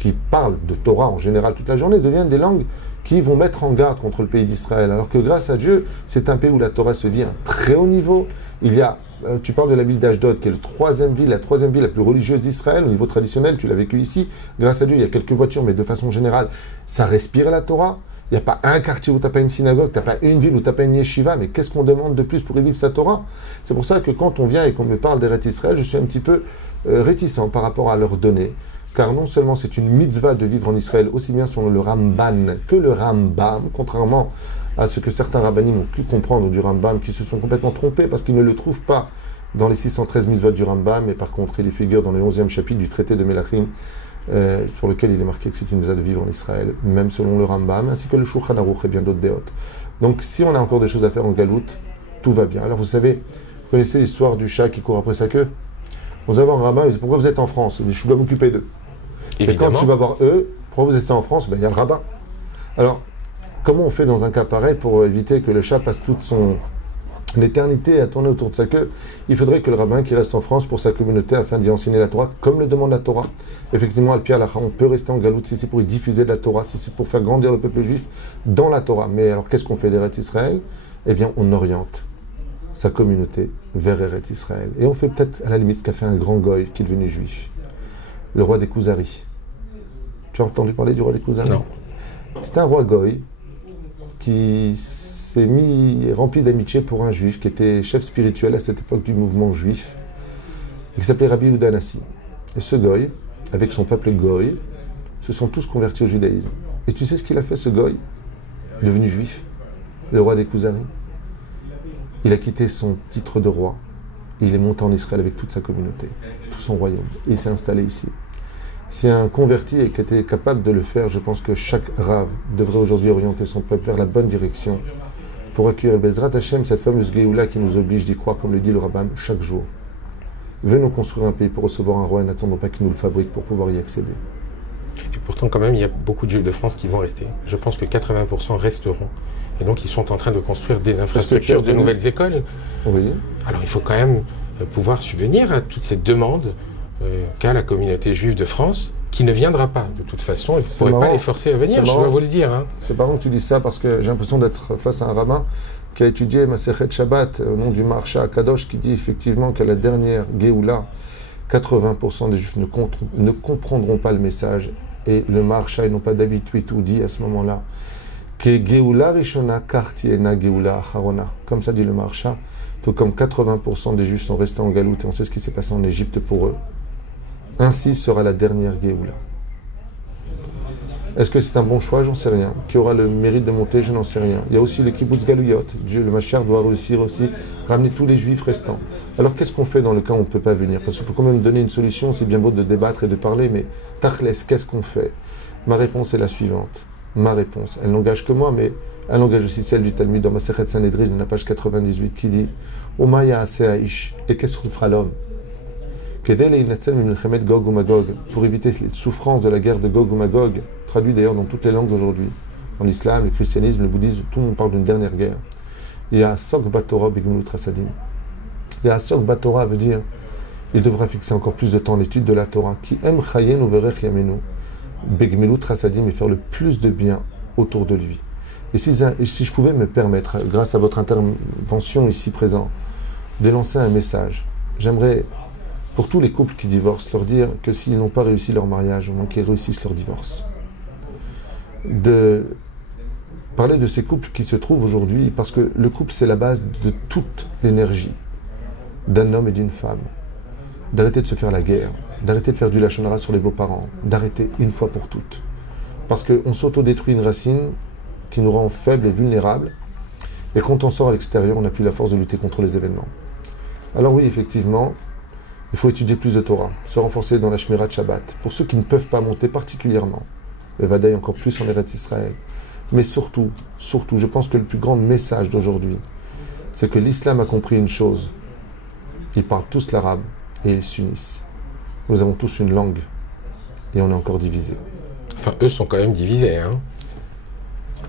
qui parlent de Torah en général toute la journée deviennent des langues qui vont mettre en garde contre le pays d'Israël. Alors que grâce à Dieu, c'est un pays où la Torah se vit à un très haut niveau. Il y a, tu parles de la ville d'Ashdod, qui est la troisième ville la plus religieuse d'Israël, au niveau traditionnel, tu l'as vécu ici. Grâce à Dieu, il y a quelques voitures, mais de façon générale, ça respire la Torah. Il n'y a pas un quartier où tu n'as pas une synagogue, tu n'as pas une ville où tu n'as pas une yeshiva, mais qu'est-ce qu'on demande de plus pour y vivre sa Torah? C'est pour ça que quand on vient et qu'on me parle d'Eretz Israël, je suis un petit peu réticent par rapport à leur donner. Car non seulement c'est une mitzvah de vivre en Israël, aussi bien selon le Ramban que le Rambam, contrairement à ce que certains rabbinim ont pu comprendre du Rambam, qui se sont complètement trompés parce qu'ils ne le trouvent pas dans les 613 mitzvot du Rambam, mais par contre il y figure dans le 11e chapitre du traité de Melachim, sur lequel il est marqué que c'est une mitzvah de vivre en Israël, même selon le Rambam, ainsi que le Shulchan Aruch et bien d'autres déot. Donc si on a encore des choses à faire en galoute, tout va bien. Alors vous savez, vous connaissez l'histoire du chat qui court après sa queue? Vous avez un rabbin, il dit, pourquoi vous êtes en France? Il dit, je dois m'occuper d'eux. Et quand tu vas voir eux, pourquoi vous êtes en France? Ben, il y a le rabbin. Alors, comment on fait dans un cas pareil pour éviter que le chat passe toute son éternité à tourner autour de sa queue? Il faudrait que le rabbin qui reste en France pour sa communauté afin d'y enseigner la Torah, comme le demande la Torah. Effectivement, al-Pi al-Acha, on peut rester en galoute si c'est pour y diffuser de la Torah, si c'est pour faire grandir le peuple juif dans la Torah. Mais alors, qu'est-ce qu'on fait d'Eretz Israël? Eh bien, on oriente sa communauté vers Eretz Israël. Et on fait peut-être, à la limite, ce qu'a fait un grand goy qui est devenu juif, le roi des Kuzari. Tu as entendu parler du roi des Kuzari? Non. C'est un roi goy qui s'est rempli d'amitié pour un juif qui était chef spirituel à cette époque du mouvement juif, et qui s'appelait Rabbi Yehuda Hanassi. Et ce goy, avec son peuple goy, se sont tous convertis au judaïsme. Et tu sais ce qu'il a fait, ce goy, devenu juif, le roi des Kuzari? Il a quitté son titre de roi. Il est monté en Israël avec toute sa communauté, tout son royaume. Et il s'est installé ici. Si un converti était capable de le faire, je pense que chaque Rav devrait aujourd'hui orienter son peuple vers la bonne direction pour accueillir le Bezrat Hashem, cette fameuse Géoula qui nous oblige d'y croire, comme le dit le Rambam, chaque jour. Venons construire un pays pour recevoir un roi et n'attendons pas qu'il nous le fabrique pour pouvoir y accéder. Et pourtant, quand même, il y a beaucoup de Juifs de France qui vont rester. Je pense que 80% resteront. Et donc, ils sont en train de construire des infrastructures, de nouvelles écoles. Oui. Alors, il faut quand même pouvoir subvenir à toutes ces demandes qu'a la communauté juive de France, qui ne viendra pas. De toute façon, il ne pourrait pas les forcer à venir, je dois vous le dire. Hein. C'est marrant que tu dises ça, parce que j'ai l'impression d'être face à un rabbin qui a étudié Masechet Shabbat au nom du Maharsha Kadosh, qui dit effectivement qu'à la dernière Géoula, 80% des Juifs ne comprendront pas le message. Et le Maharsha, ils n'ont pas d'habitude, tout dit à ce moment-là, que Géoula Rishona Kartiena Géoula Acharona. Comme ça dit le Maharsha, tout comme 80% des Juifs sont restés en galoute, et on sait ce qui s'est passé en Égypte pour eux. Ainsi sera la dernière Géoula. Est-ce que c'est un bon choix? J'en sais rien. Qui aura le mérite de monter? Je n'en sais rien. Il y a aussi le kibbutz galuyot. Dieu, le Mashiach, doit réussir aussi à ramener tous les Juifs restants. Alors qu'est-ce qu'on fait dans le cas où on ne peut pas venir? Parce qu'il faut quand même donner une solution. C'est bien beau de débattre et de parler, mais tachles, qu'est-ce qu'on fait? Ma réponse est la suivante. Ma réponse, elle n'engage que moi, mais elle engage aussi celle du Talmud dans Masechet Sanhedrin, dans la page 98, qui dit Omaya Aseaish, et qu'est-ce qu'on fera l'homme? Pour éviter les souffrances de la guerre de Gog ou Magog, traduit d'ailleurs dans toutes les langues d'aujourd'hui, dans l'islam, le christianisme, le bouddhisme, tout le monde parle d'une dernière guerre. Il y a Sok Batora Begmilut Rasadim. Il y a Sok Batora veut dire il devra fixer encore plus de temps l'étude de la Torah, qui aime Chayen Uverech Yamenu, Begmilut Rasadim, et faire le plus de bien autour de lui. Et si je pouvais me permettre, grâce à votre intervention ici présent, de lancer un message, j'aimerais, pour tous les couples qui divorcent, leur dire que s'ils n'ont pas réussi leur mariage, au moins qu'ils réussissent leur divorce. De parler de ces couples qui se trouvent aujourd'hui, parce que le couple, c'est la base de toute l'énergie d'un homme et d'une femme. D'arrêter de se faire la guerre, d'arrêter de faire du lachon hara sur les beaux-parents, d'arrêter une fois pour toutes. Parce qu'on s'auto-détruit une racine qui nous rend faibles et vulnérables, et quand on sort à l'extérieur, on n'a plus la force de lutter contre les événements. Alors oui, effectivement, il faut étudier plus de Torah, se renforcer dans la Shmirat Shabbat, pour ceux qui ne peuvent pas monter particulièrement, et Vadaï encore plus en Eretz Israël. Mais surtout, je pense que le plus grand message d'aujourd'hui, c'est que l'islam a compris une chose. Ils parlent tous l'arabe et ils s'unissent. Nous avons tous une langue et on est encore divisés. Enfin, eux sont quand même divisés, hein.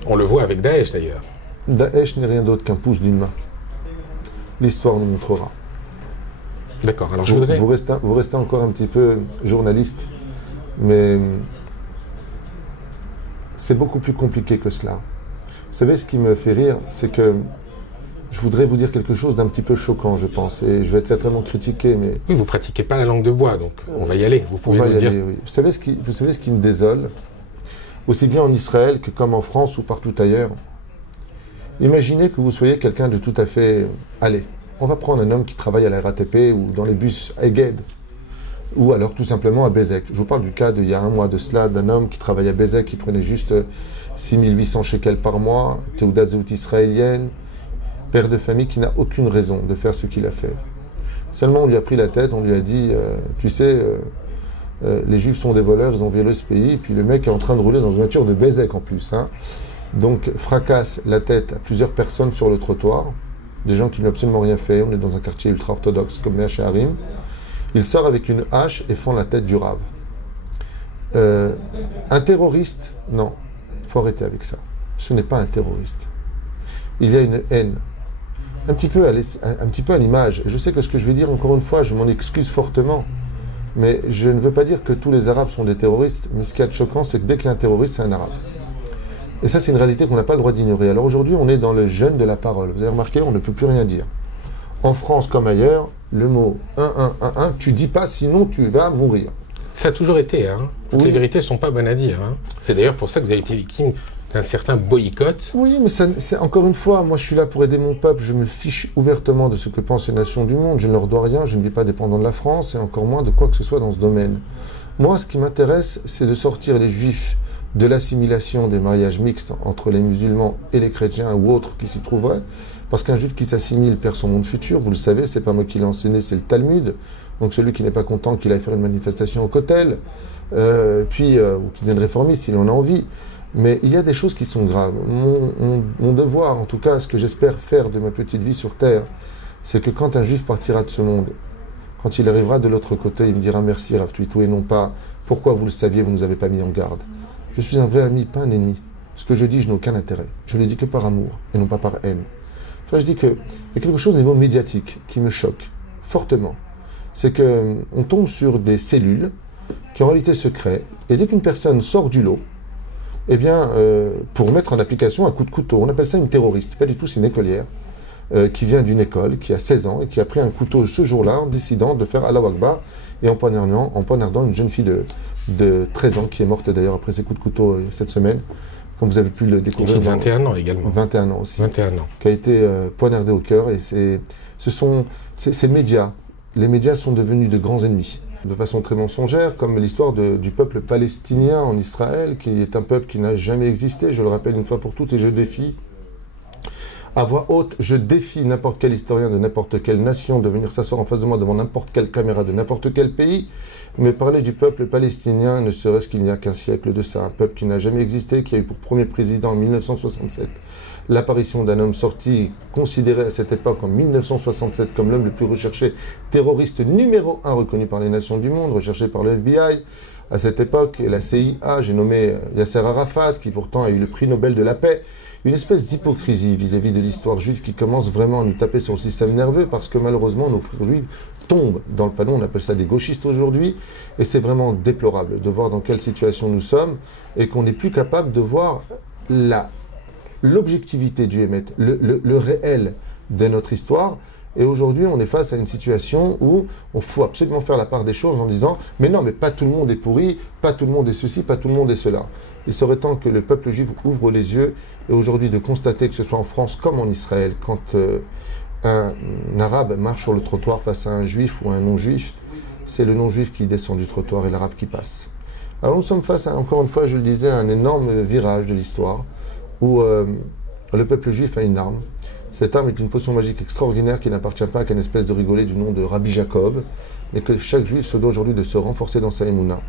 On le voit avec Daesh d'ailleurs. Daesh n'est rien d'autre qu'un pouce d'une main. L'histoire nous montrera. D'accord, alors je voudrais... Vous restez encore un petit peu journaliste, mais c'est beaucoup plus compliqué que cela. Vous savez, ce qui me fait rire, c'est que je voudrais vous dire quelque chose d'un petit peu choquant, je pense, et je vais être certainement critiqué, mais... Oui, vous pratiquez pas la langue de bois, donc on va y aller, vous pouvez nous dire. Oui. Vous savez ce qui me désole, aussi bien en Israël que comme en France ou partout ailleurs. Imaginez que vous soyez quelqu'un de tout à fait... Allez, on va prendre un homme qui travaille à la RATP ou dans les bus Eged, ou alors tout simplement à Bézek. Je vous parle du cas d'il y a un mois de cela, d'un homme qui travaillait à Bézek, qui prenait juste 6800 shekels par mois, Teudat Zehut israélienne, père de famille qui n'a aucune raison de faire ce qu'il a fait. Seulement on lui a pris la tête, on lui a dit, tu sais, les Juifs sont des voleurs, ils ont violé ce pays, et puis le mec est en train de rouler dans une voiture de Bézek en plus. Hein. Donc fracasse la tête à plusieurs personnes sur le trottoir, des gens qui n'ont absolument rien fait, on est dans un quartier ultra-orthodoxe comme Mea Shearim. Il sort avec une hache et fend la tête du rave. Un terroriste, non, il faut arrêter avec ça. Ce n'est pas un terroriste. Il y a une haine. Un petit peu à l'image. Je sais que ce que je vais dire, encore une fois, je m'en excuse fortement. Mais je ne veux pas dire que tous les Arabes sont des terroristes. Mais ce qui est de choquant, c'est que dès qu'il y a un terroriste, c'est un Arabe. Et ça, c'est une réalité qu'on n'a pas le droit d'ignorer. Alors aujourd'hui, on est dans le jeûne de la parole. Vous avez remarqué, on ne peut plus rien dire. En France comme ailleurs, le mot 1, tu dis pas, sinon tu vas mourir. Ça a toujours été. Hein. Oui. Les vérités ne sont pas bonnes à dire. Hein. C'est d'ailleurs pour ça que vous avez été victime d'un certain boycott. Oui, mais c'est encore une fois, moi je suis là pour aider mon peuple, je me fiche ouvertement de ce que pensent les nations du monde, je ne leur dois rien, je ne vis pas dépendant de la France et encore moins de quoi que ce soit dans ce domaine. Moi, ce qui m'intéresse, c'est de sortir les juifs de l'assimilation des mariages mixtes entre les musulmans et les chrétiens ou autres qui s'y trouveraient, parce qu'un juif qui s'assimile perd son monde futur, vous le savez, c'est pas moi qui l'ai enseigné, c'est le Talmud, donc celui qui n'est pas content qu'il aille faire une manifestation au Kotel, ou qui devienne réformiste s'il en a envie. Mais il y a des choses qui sont graves. Mon devoir, en tout cas, ce que j'espère faire de ma petite vie sur Terre, c'est que quand un juif partira de ce monde, quand il arrivera de l'autre côté, il me dira merci Rav Tuitou et non pas pourquoi vous le saviez, vous ne nous avez pas mis en garde. Je suis un vrai ami, pas un ennemi. Ce que je dis, je n'ai aucun intérêt. Je ne le dis que par amour et non pas par haine. Enfin, je dis qu'il y a quelque chose au niveau médiatique qui me choque fortement. C'est qu'on tombe sur des cellules qui en réalité se créent et dès qu'une personne sort du lot, eh bien, pour mettre en application un coup de couteau, on appelle ça une terroriste, pas du tout, c'est une écolière, qui vient d'une école, qui a 16 ans, et qui a pris un couteau ce jour-là, en décidant de faire Allahu Akbar, et en poignardant une jeune fille de 13 ans, qui est morte d'ailleurs après ses coups de couteau cette semaine, comme vous avez pu le découvrir. Qui a 21 ans également. 21 ans aussi. 21 ans. Qui a été poignardée au cœur, et ces médias, les médias sont devenus de grands ennemis. De façon très mensongère, comme l'histoire du peuple palestinien en Israël, qui est un peuple qui n'a jamais existé, je le rappelle une fois pour toutes, et je défie, à voix haute, je défie n'importe quel historien de n'importe quelle nation de venir s'asseoir en face de moi devant n'importe quelle caméra de n'importe quel pays, mais parler du peuple palestinien, ne serait-ce qu'il n'y a qu'un siècle de ça, un peuple qui n'a jamais existé, qui a eu pour premier président en 1967 l'apparition d'un homme sorti, considéré à cette époque en 1967 comme l'homme le plus recherché, terroriste numéro 1 reconnu par les nations du monde, recherché par le FBI. À cette époque, la CIA, j'ai nommé Yasser Arafat, qui pourtant a eu le prix Nobel de la paix. Une espèce d'hypocrisie vis-à-vis de l'histoire juive qui commence vraiment à nous taper sur le système nerveux parce que malheureusement nos frères juifs tombent dans le panneau, on appelle ça des gauchistes aujourd'hui, et c'est vraiment déplorable de voir dans quelle situation nous sommes et qu'on n'est plus capable de voir l'objectivité du Hémet, le réel de notre histoire. Et aujourd'hui, on est face à une situation où on faut absolument faire la part des choses en disant « Mais non, mais pas tout le monde est pourri, pas tout le monde est ceci, pas tout le monde est cela. » Il serait temps que le peuple juif ouvre les yeux et aujourd'hui de constater que ce soit en France comme en Israël, quand un arabe marche sur le trottoir face à un juif ou un non-juif, c'est le non-juif qui descend du trottoir et l'arabe qui passe. Alors nous sommes face à, encore une fois, je le disais, à un énorme virage de l'histoire où le peuple juif a une arme. Cette arme est une potion magique extraordinaire qui n'appartient pas qu'à une espèce de rigolé du nom de Rabbi Jacob, mais que chaque juif se doit aujourd'hui de se renforcer dans sa émouna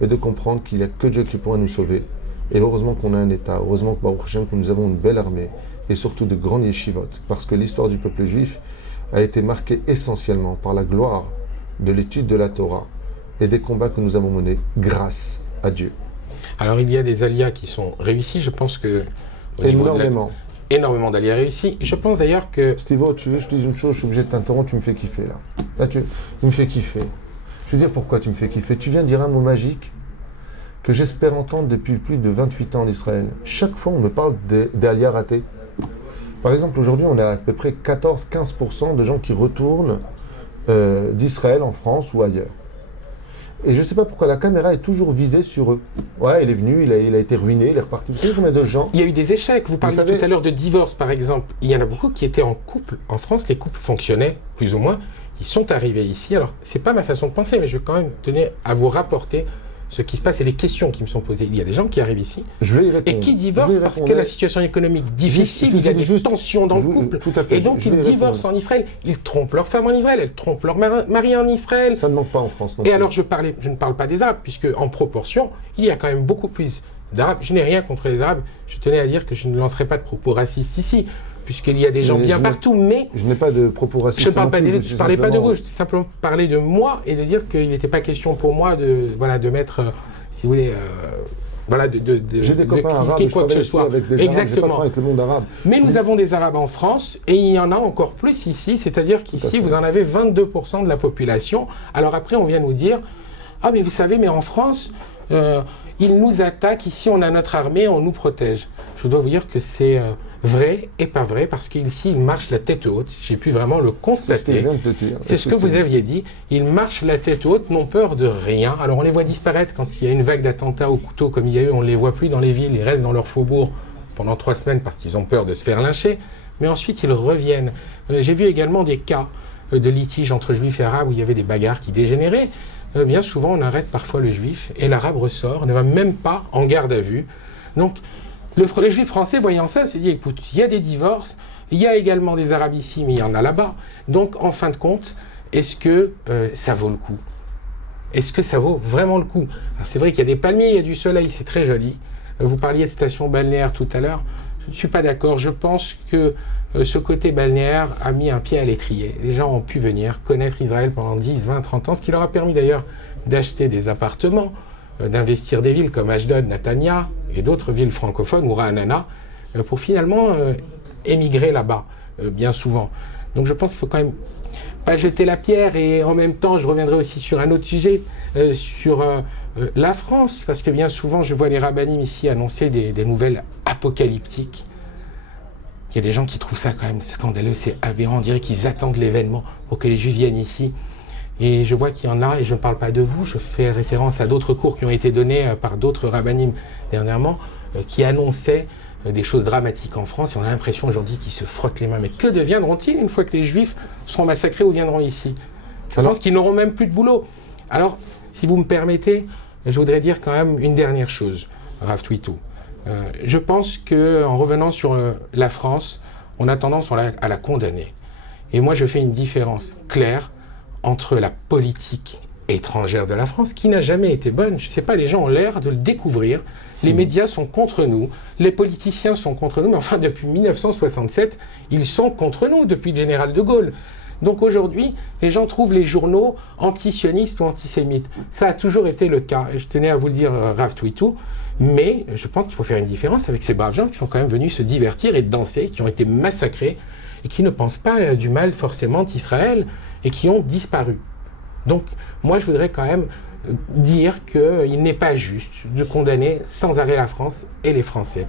et de comprendre qu'il n'y a que Dieu qui pourra nous sauver. Et heureusement qu'on a un État, heureusement que nous avons une belle armée et surtout de grandes yeshivot, parce que l'histoire du peuple juif a été marquée essentiellement par la gloire de l'étude de la Torah et des combats que nous avons menés grâce à Dieu. Alors il y a des aliyas qui sont réussis, je pense que... Énormément d'alliés réussis. Je pense d'ailleurs que... Steve-O, tu veux que je te dise une chose, je suis obligé de t'interrompre, tu me fais kiffer là. Là, tu me fais kiffer. Je veux dire pourquoi tu me fais kiffer. Tu viens de dire un mot magique que j'espère entendre depuis plus de 28 ans d'Israël. Chaque fois, on me parle des aliyah ratés. Par exemple, aujourd'hui, on a à peu près 14-15% de gens qui retournent d'Israël en France ou ailleurs. Et je ne sais pas pourquoi la caméra est toujours visée sur eux. Ouais, il est venu, il a été ruiné, il est reparti. Vous savez combien de gens... Il y a eu des échecs. Vous parliez tout à l'heure de divorce, par exemple. Il y en a beaucoup qui étaient en couple. En France, les couples fonctionnaient, plus ou moins. Ils sont arrivés ici. Alors, ce n'est pas ma façon de penser, mais je vais quand même tenir à vous rapporter ce qui se passe et les questions qui me sont posées. Il y a des gens qui arrivent ici je vais y répondre. Et qui divorcent parce que la situation économique difficile, il y a des tensions dans le couple. Tout à fait, et donc ils divorcent en Israël. Ils trompent leur femme en Israël, elles trompent leur mari en Israël. Ça ne manque pas en France. Et alors je ne parle pas des Arabes, puisque en proportion, il y a quand même beaucoup plus d'Arabes. Je n'ai rien contre les Arabes. Je tenais à dire que je ne lancerai pas de propos racistes ici, puisqu'il y a des gens bien partout, mais... Je n'ai pas de propos racistes. Je ne parlais pas de vous, je simplement parler de moi et de dire qu'il n'était pas question pour moi de mettre... si vous voulez, j'ai des copains arabes, je travaille aussi avec des arabes, j'ai pas de problème avec le monde arabe. Mais nous avons des arabes en France, et il y en a encore plus ici, c'est-à-dire qu'ici, vous en avez 22% de la population. Alors après, on vient nous dire, ah mais vous savez, mais en France, ils nous attaquent, ici on a notre armée, on nous protège. Je dois vous dire que c'est vrai et pas vrai, parce qu'ici, ils marchent la tête haute. J'ai pu vraiment le constater. C'est ce que je viens de te dire. C'est ce que vous aviez dit. Ils marchent la tête haute, n'ont peur de rien. Alors on les voit disparaître quand il y a une vague d'attentats au couteau comme il y a eu. On ne les voit plus dans les villes. Ils restent dans leur faubourg pendant 3 semaines parce qu'ils ont peur de se faire lyncher. Mais ensuite, ils reviennent. J'ai vu également des cas de litiges entre juifs et arabes où il y avait des bagarres qui dégénéraient. Bien souvent, on arrête parfois le juif et l'arabe ressort, ne va même pas en garde à vue. Donc, le juif français, voyant ça, se dit, écoute, il y a des divorces, il y a également des arabes ici, mais il y en a là-bas. Donc, en fin de compte, est-ce que ça vaut le coup? Est-ce que ça vaut vraiment le coup? C'est vrai qu'il y a des palmiers, il y a du soleil, c'est très joli. Vous parliez de station balnéaire tout à l'heure. Je ne suis pas d'accord. Je pense que ce côté balnéaire a mis un pied à l'étrier. Les gens ont pu venir connaître Israël pendant 10, 20, 30 ans, ce qui leur a permis d'ailleurs d'acheter des appartements, d'investir des villes comme Ashdod, Netanya et d'autres villes francophones, ou Ra'anana, pour finalement émigrer là-bas, bien souvent. Donc je pense qu'il faut quand même pas jeter la pierre, et en même temps, je reviendrai aussi sur un autre sujet, sur la France, parce que bien souvent, je vois les rabbinim ici annoncer des nouvelles apocalyptiques. Il y a des gens qui trouvent ça quand même scandaleux, c'est aberrant, on dirait qu'ils attendent l'événement pour que les Juifs viennent ici. Et je vois qu'il y en a, et je ne parle pas de vous, je fais référence à d'autres cours qui ont été donnés par d'autres rabbinim dernièrement, qui annonçaient des choses dramatiques en France, et on a l'impression aujourd'hui qu'ils se frottent les mains. Mais que deviendront-ils une fois que les Juifs seront massacrés ou viendront ici? Je pense qu'ils n'auront même plus de boulot. Alors, si vous me permettez, je voudrais dire quand même une dernière chose, Rav Twitou. Je pense qu'en revenant sur la France, on a tendance à la condamner. Et moi, je fais une différence claire entre la politique étrangère de la France, qui n'a jamais été bonne. Je ne sais pas, les gens ont l'air de le découvrir. Les médias sont contre nous, les politiciens sont contre nous, mais enfin, depuis 1967, ils sont contre nous, depuis le général de Gaulle. Donc aujourd'hui, les gens trouvent les journaux antisionistes ou antisémites. Ça a toujours été le cas, et je tenais à vous le dire, Rav Twitou, mais je pense qu'il faut faire une différence avec ces braves gens qui sont quand même venus se divertir et danser, qui ont été massacrés, et qui ne pensent pas du mal forcément d'Israël, et qui ont disparu. Donc, moi, je voudrais quand même dire qu'il n'est pas juste de condamner sans arrêt la France et les Français.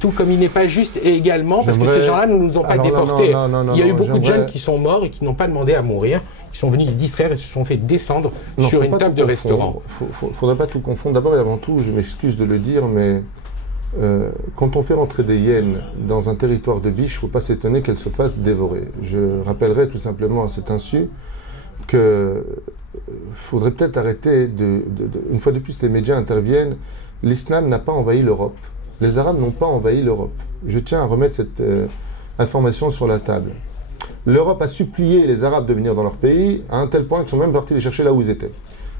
Tout comme il n'est pas juste également, parce que ces gens-là ne nous ont pas déportés. Il y a eu beaucoup de jeunes qui sont morts et qui n'ont pas demandé à mourir, qui sont venus se distraire et se sont fait descendre sur une table de restaurant. Il ne faudrait pas tout confondre. D'abord et avant tout, je m'excuse de le dire, mais quand on fait rentrer des hyènes dans un territoire de biche, il ne faut pas s'étonner qu'elles se fassent dévorer. Je rappellerai tout simplement à cet insu qu'il faudrait peut-être arrêter une fois de plus, les médias interviennent. L'islam n'a pas envahi l'Europe. Les Arabes n'ont pas envahi l'Europe. Je tiens à remettre cette information sur la table. L'Europe a supplié les Arabes de venir dans leur pays à un tel point qu'ils sont même partis les chercher là où ils étaient.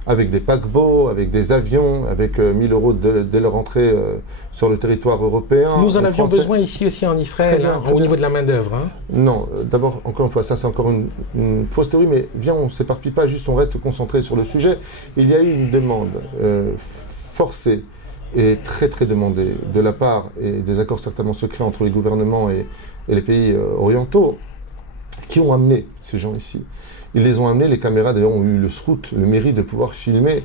Avec des paquebots, avec des avions, avec 1000 € dès leur entrée sur le territoire européen. Nous en avions besoin ici aussi en Israël, au niveau de la main-d'œuvre. Non, d'abord, encore une fois, ça c'est encore une fausse théorie, mais viens, on ne s'éparpille pas, juste on reste concentré sur le sujet. Il y a eu une demande forcée et très très demandée de la part, et des accords certainement secrets entre les gouvernements et les pays orientaux, qui ont amené ces gens ici. Ils les ont amenés, les caméras d'ailleurs ont eu le mérite de pouvoir filmer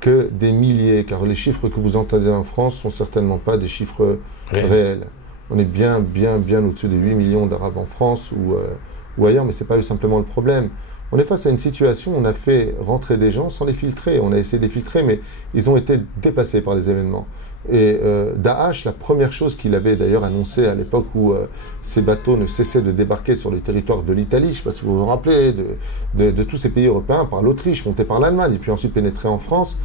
que des milliers, car les chiffres que vous entendez en France ne sont certainement pas des chiffres réels. On est bien au-dessus de 8 millions d'Arabes en France ou ailleurs, mais ce n'est pas simplement le problème. On est face à une situation où on a fait rentrer des gens sans les filtrer. On a essayé de les filtrer, mais ils ont été dépassés par les événements. Et Daesh, la première chose qu'il avait d'ailleurs annoncé à l'époque où ces bateaux ne cessaient de débarquer sur le territoire de l'Italie, je ne sais pas si vous vous rappelez, de tous ces pays européens, par l'Autriche, montés par l'Allemagne, et puis ensuite pénétrer en France,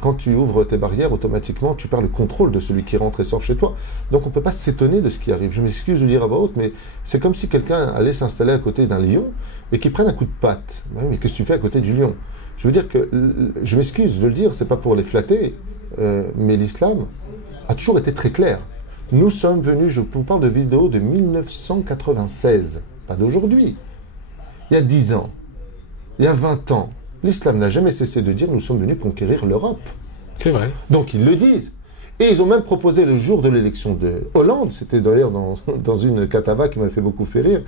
quand tu ouvres tes barrières, automatiquement, tu perds le contrôle de celui qui rentre et sort chez toi. Donc on ne peut pas s'étonner de ce qui arrive. Je m'excuse de le dire à voix haute, mais c'est comme si quelqu'un allait s'installer à côté d'un lion et qu'il prenne un coup de patte. Mais qu'est-ce que tu fais à côté du lion? Je veux dire que, je m'excuse de le dire, c'est pas pour les flatter, mais l'islam a toujours été très clair. Nous sommes venus, je vous parle de vidéos de 1996, pas d'aujourd'hui. Il y a 10 ans, il y a 20 ans, l'islam n'a jamais cessé de dire nous sommes venus conquérir l'Europe. C'est vrai. Donc ils le disent. Et ils ont même proposé le jour de l'élection de Hollande, c'était d'ailleurs dans une kataba qui m'a fait beaucoup fait rire,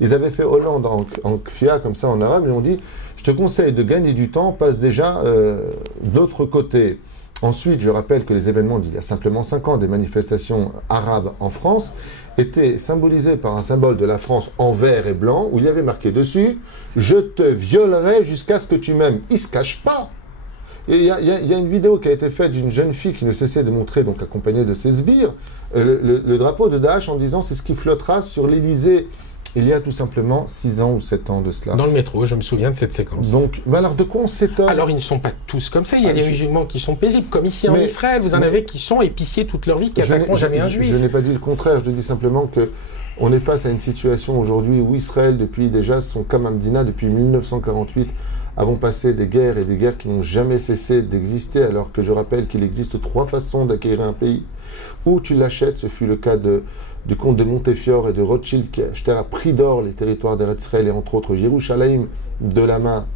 ils avaient fait Hollande en kfia, comme ça en arabe, et on dit « Je te conseille de gagner du temps, passe déjà de l'autre côté ». Ensuite, je rappelle que les événements d'il y a simplement 5 ans, des manifestations arabes en France, étaient symbolisés par un symbole de la France en vert et blanc, où il y avait marqué dessus « Je te violerai jusqu'à ce que tu m'aimes ». Ils ne se cachent pas. Il y a une vidéo qui a été faite d'une jeune fille qui ne cessait de montrer, donc accompagnée de ses sbires, le drapeau de Daesh en disant c'est ce qui flottera sur l'Élysée. Il y a tout simplement 6 ans ou 7 ans de cela. Dans le métro, je me souviens de cette séquence. Donc, mais alors de quoi on s'étonne? Alors ils ne sont pas tous comme ça, il y a des musulmans qui sont paisibles, comme ici en Israël, vous en avez qui sont épiciers toute leur vie, qui n'attaqueront jamais un juif. Je n'ai pas dit le contraire, je dis simplement que on est face à une situation aujourd'hui où Israël, depuis déjà son Kam Hamdina, depuis 1948, avons passé des guerres et des guerres qui n'ont jamais cessé d'exister, alors que je rappelle qu'il existe 3 façons d'acquérir un pays. Où tu l'achètes, ce fut le cas du comte de Montefiore et de Rothschild qui achetèrent à prix d'or les territoires d'Eretz Israël et entre autres Jérusalem de la main.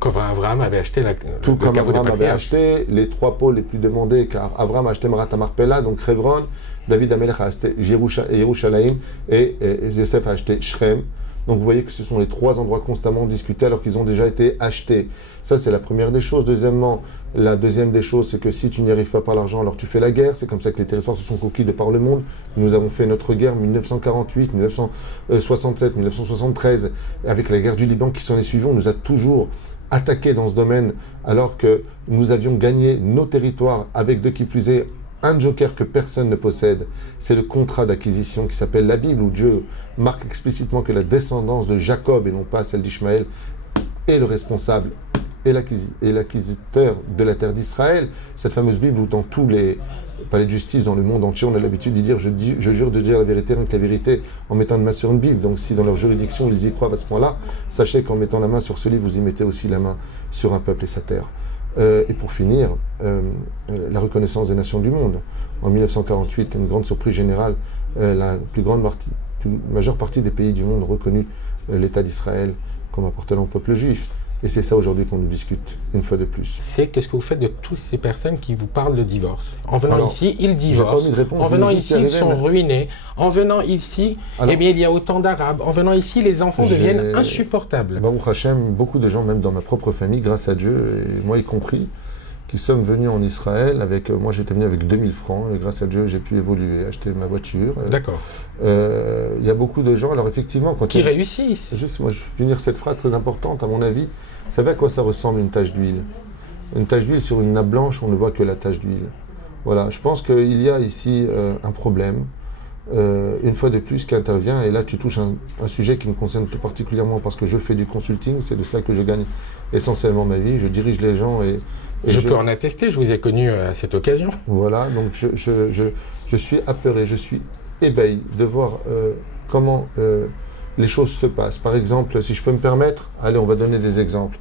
Comme Abraham avait acheté tout comme Abraham avait acheté les 3 pôles les plus demandés, car Abraham a acheté Marat Marpella, donc Hebron, David Amelech a acheté Jérusalem et Yosef a acheté Shrem. Donc vous voyez que ce sont les 3 endroits constamment discutés alors qu'ils ont déjà été achetés. Ça, c'est la première des choses. Deuxièmement, la deuxième des choses, c'est que si tu n'y arrives pas par l'argent, alors tu fais la guerre. C'est comme ça que les territoires se sont conquis de par le monde. Nous avons fait notre guerre 1948, 1967, 1973, avec la guerre du Liban qui s'en est suivie. On nous a toujours attaqués dans ce domaine alors que nous avions gagné nos territoires avec, de qui plus est, un joker que personne ne possède, c'est le contrat d'acquisition qui s'appelle la Bible, où Dieu marque explicitement que la descendance de Jacob, et non pas celle d'Ishmaël, est le responsable et l'acquisiteur de la terre d'Israël. Cette fameuse Bible où dans tous les palais de justice dans le monde entier, on a l'habitude de dire je jure de dire la vérité, rien que la vérité, en mettant une main sur une Bible. Donc si dans leur juridiction ils y croient à ce point-là, sachez qu'en mettant la main sur ce livre, vous y mettez aussi la main sur un peuple et sa terre. Et pour finir, la reconnaissance des nations du monde. En 1948, une grande surprise générale, la majeure partie des pays du monde ont reconnu l'État d'Israël comme appartenant au peuple juif. Et c'est ça aujourd'hui qu'on nous discute, une fois de plus. C'est qu'est-ce que vous faites de toutes ces personnes qui vous parlent de divorce? En venant ici, ils divorcent. En venant ici, ils sont ruinés. En venant ici, eh bien, il y a autant d'Arabes. En venant ici, les enfants deviennent insupportables. Baruch Hashem, beaucoup de gens, même dans ma propre famille, grâce à Dieu, et moi y compris, qui sommes venus en Israël avec... moi, j'étais venu avec 2000 francs, et grâce à Dieu, j'ai pu évoluer, acheter ma voiture. D'accord. Il y a beaucoup de gens, alors effectivement... Qui réussissent. Juste, moi, je vais finir cette phrase très importante, à mon avis. Vous savez à quoi ça ressemble une tache d'huile? Une tache d'huile sur une nappe blanche, on ne voit que la tache d'huile. Voilà, je pense qu'il y a ici un problème, une fois de plus, qui intervient. Et là, tu touches un sujet qui me concerne tout particulièrement parce que je fais du consulting. C'est de ça que je gagne essentiellement ma vie. Je dirige les gens et je peux en attester, je vous ai connu à cette occasion. Voilà, donc je suis apeuré, je suis ébahi de voir comment... les choses se passent. Par exemple, si je peux me permettre, allez, on va donner des exemples.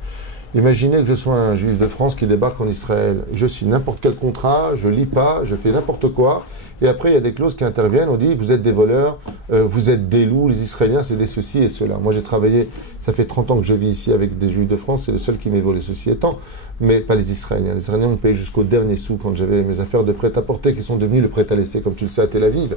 Imaginez que je sois un juif de France qui débarque en Israël. Je signe n'importe quel contrat, je lis pas, je fais n'importe quoi. Et après, il y a des clauses qui interviennent. On dit, vous êtes des voleurs, vous êtes des loups, les Israéliens, c'est des ceci et cela. Moi, j'ai travaillé, ça fait 30 ans que je vis ici avec des juifs de France. C'est le seul qui m'est volé, ceci étant. Mais pas les Israéliens. Les Israéliens m'ont payé jusqu'au dernier sou quand j'avais mes affaires de prêt-à-porter qui sont devenues le prêt-à-laisser, comme tu le sais, à Tel Aviv.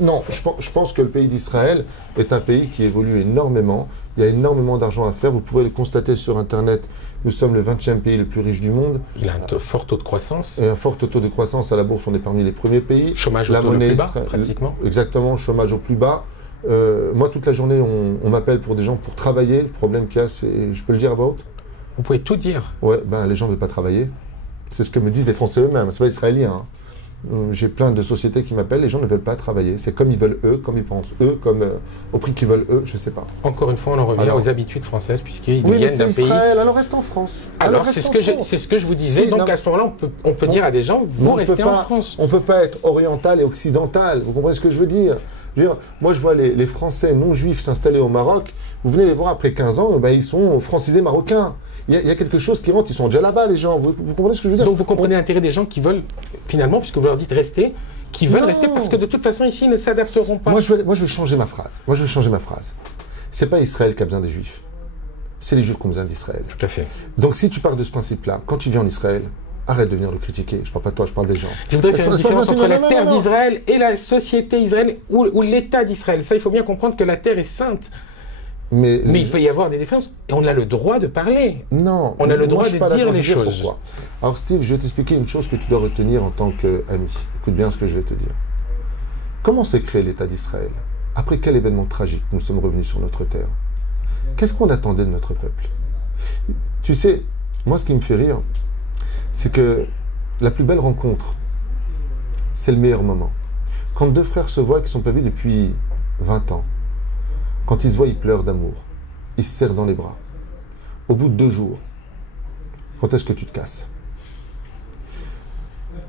Non, je pense que le pays d'Israël est un pays qui évolue énormément. Il y a énormément d'argent à faire. Vous pouvez le constater sur Internet. Nous sommes le 20e pays le plus riche du monde. Il a un fort taux de croissance. Et un fort taux de croissance. À la bourse, on est parmi les premiers pays. Chômage au taux le plus bas, pratiquement. Exactement, chômage au plus bas. Moi, toute la journée, on m'appelle pour des gens pour travailler. Le problème qu'il y a, c'est... Je peux le dire à voix haute? Vous pouvez tout dire. Ouais, les gens ne veulent pas travailler. C'est ce que me disent les Français eux-mêmes. C'est pas israélien. Hein. J'ai plein de sociétés qui m'appellent, les gens ne veulent pas travailler. C'est comme ils veulent eux, comme ils pensent eux, comme au prix qu'ils veulent eux, je ne sais pas. Encore une fois, on en revient aux habitudes françaises, puisqu'ils viennent d'un pays... Israël, alors reste en France. Alors c'est ce que je vous disais, donc à ce moment-là, on peut dire à des gens, vous restez en France. On ne peut pas être oriental et occidental, vous comprenez ce que je veux dire? Moi, je vois les Français non-juifs s'installer au Maroc, vous venez les voir après 15 ans, ils sont francisés marocains. Il y a quelque chose qui rentre, ils sont déjà là-bas, les gens. Vous comprenez ce que je veux dire? Donc vous comprenez l'intérêt des gens qui veulent, finalement, puisque vous leur dites rester, qui veulent rester parce que de toute façon, ici, ils ne s'adapteront pas. Moi, je vais changer ma phrase. C'est pas Israël qui a besoin des Juifs. C'est les Juifs qui ont besoin d'Israël. Tout à fait. Donc si tu pars de ce principe-là, quand tu viens en Israël, arrête de venir le critiquer. Je parle pas de toi, je parle des gens. Je voudrais faire une différence entre la terre d'Israël et la société israélienne ou l'État d'Israël. Ça, il faut bien comprendre que la terre est sainte. Mais il peut y avoir des différences. Et on a le droit de parler. Non. On a le droit de dire les choses. Pourquoi. Alors Steve, je vais t'expliquer une chose que tu dois retenir en tant qu'ami. Écoute bien ce que je vais te dire. Comment s'est créé l'État d'Israël? Après quel événement tragique nous sommes revenus sur notre terre? Qu'est-ce qu'on attendait de notre peuple? Tu sais, moi ce qui me fait rire, c'est que la plus belle rencontre, c'est le meilleur moment. Quand deux frères se voient qui ne sont pas vus depuis 20 ans, quand ils se voient, ils pleurent d'amour. Ils se serrent dans les bras. Au bout de 2 jours, quand est-ce que tu te casses?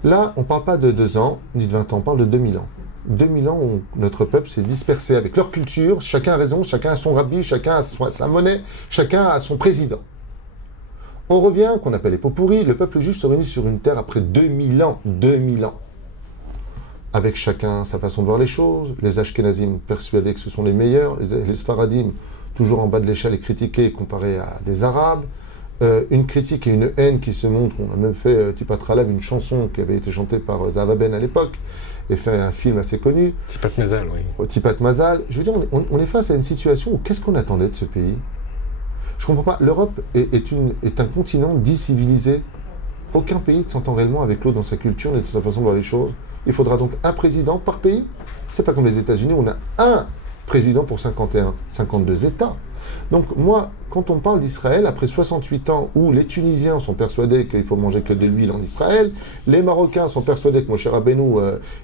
Là, on ne parle pas de 2 ans, ni de 20 ans, on parle de 2000 ans. 2000 ans où notre peuple s'est dispersé avec leur culture, chacun a raison, chacun a son rabbi, chacun a sa monnaie, chacun a son président. On revient, qu'on appelle les pots pourris, le peuple juif se réunit sur une terre après 2000 ans. 2000 ans. Avec chacun sa façon de voir les choses, les Ashkenazim persuadés que ce sont les meilleurs, les Sfaradim toujours en bas de l'échelle et critiqués comparés à des Arabes, une critique et une haine qui se montrent. On a même fait Tipat Ralav, une chanson qui avait été chantée par Zahava Ben à l'époque, et fait un film assez connu. Tipat Mazal, oui. Tipat Mazal. Je veux dire, on est face à une situation où qu'est-ce qu'on attendait de ce pays? Je comprends pas. L'Europe est un continent décivilisé. Aucun pays ne s'entend réellement avec l'autre dans sa culture et dans sa façon de voir les choses. Il faudra donc un président par pays. C'est pas comme les États-Unis, on a un président pour 52 États. Donc moi, quand on parle d'Israël, après 68 ans où les Tunisiens sont persuadés qu'il faut manger que de l'huile en Israël, les Marocains sont persuadés que Moshe Rabbeinu,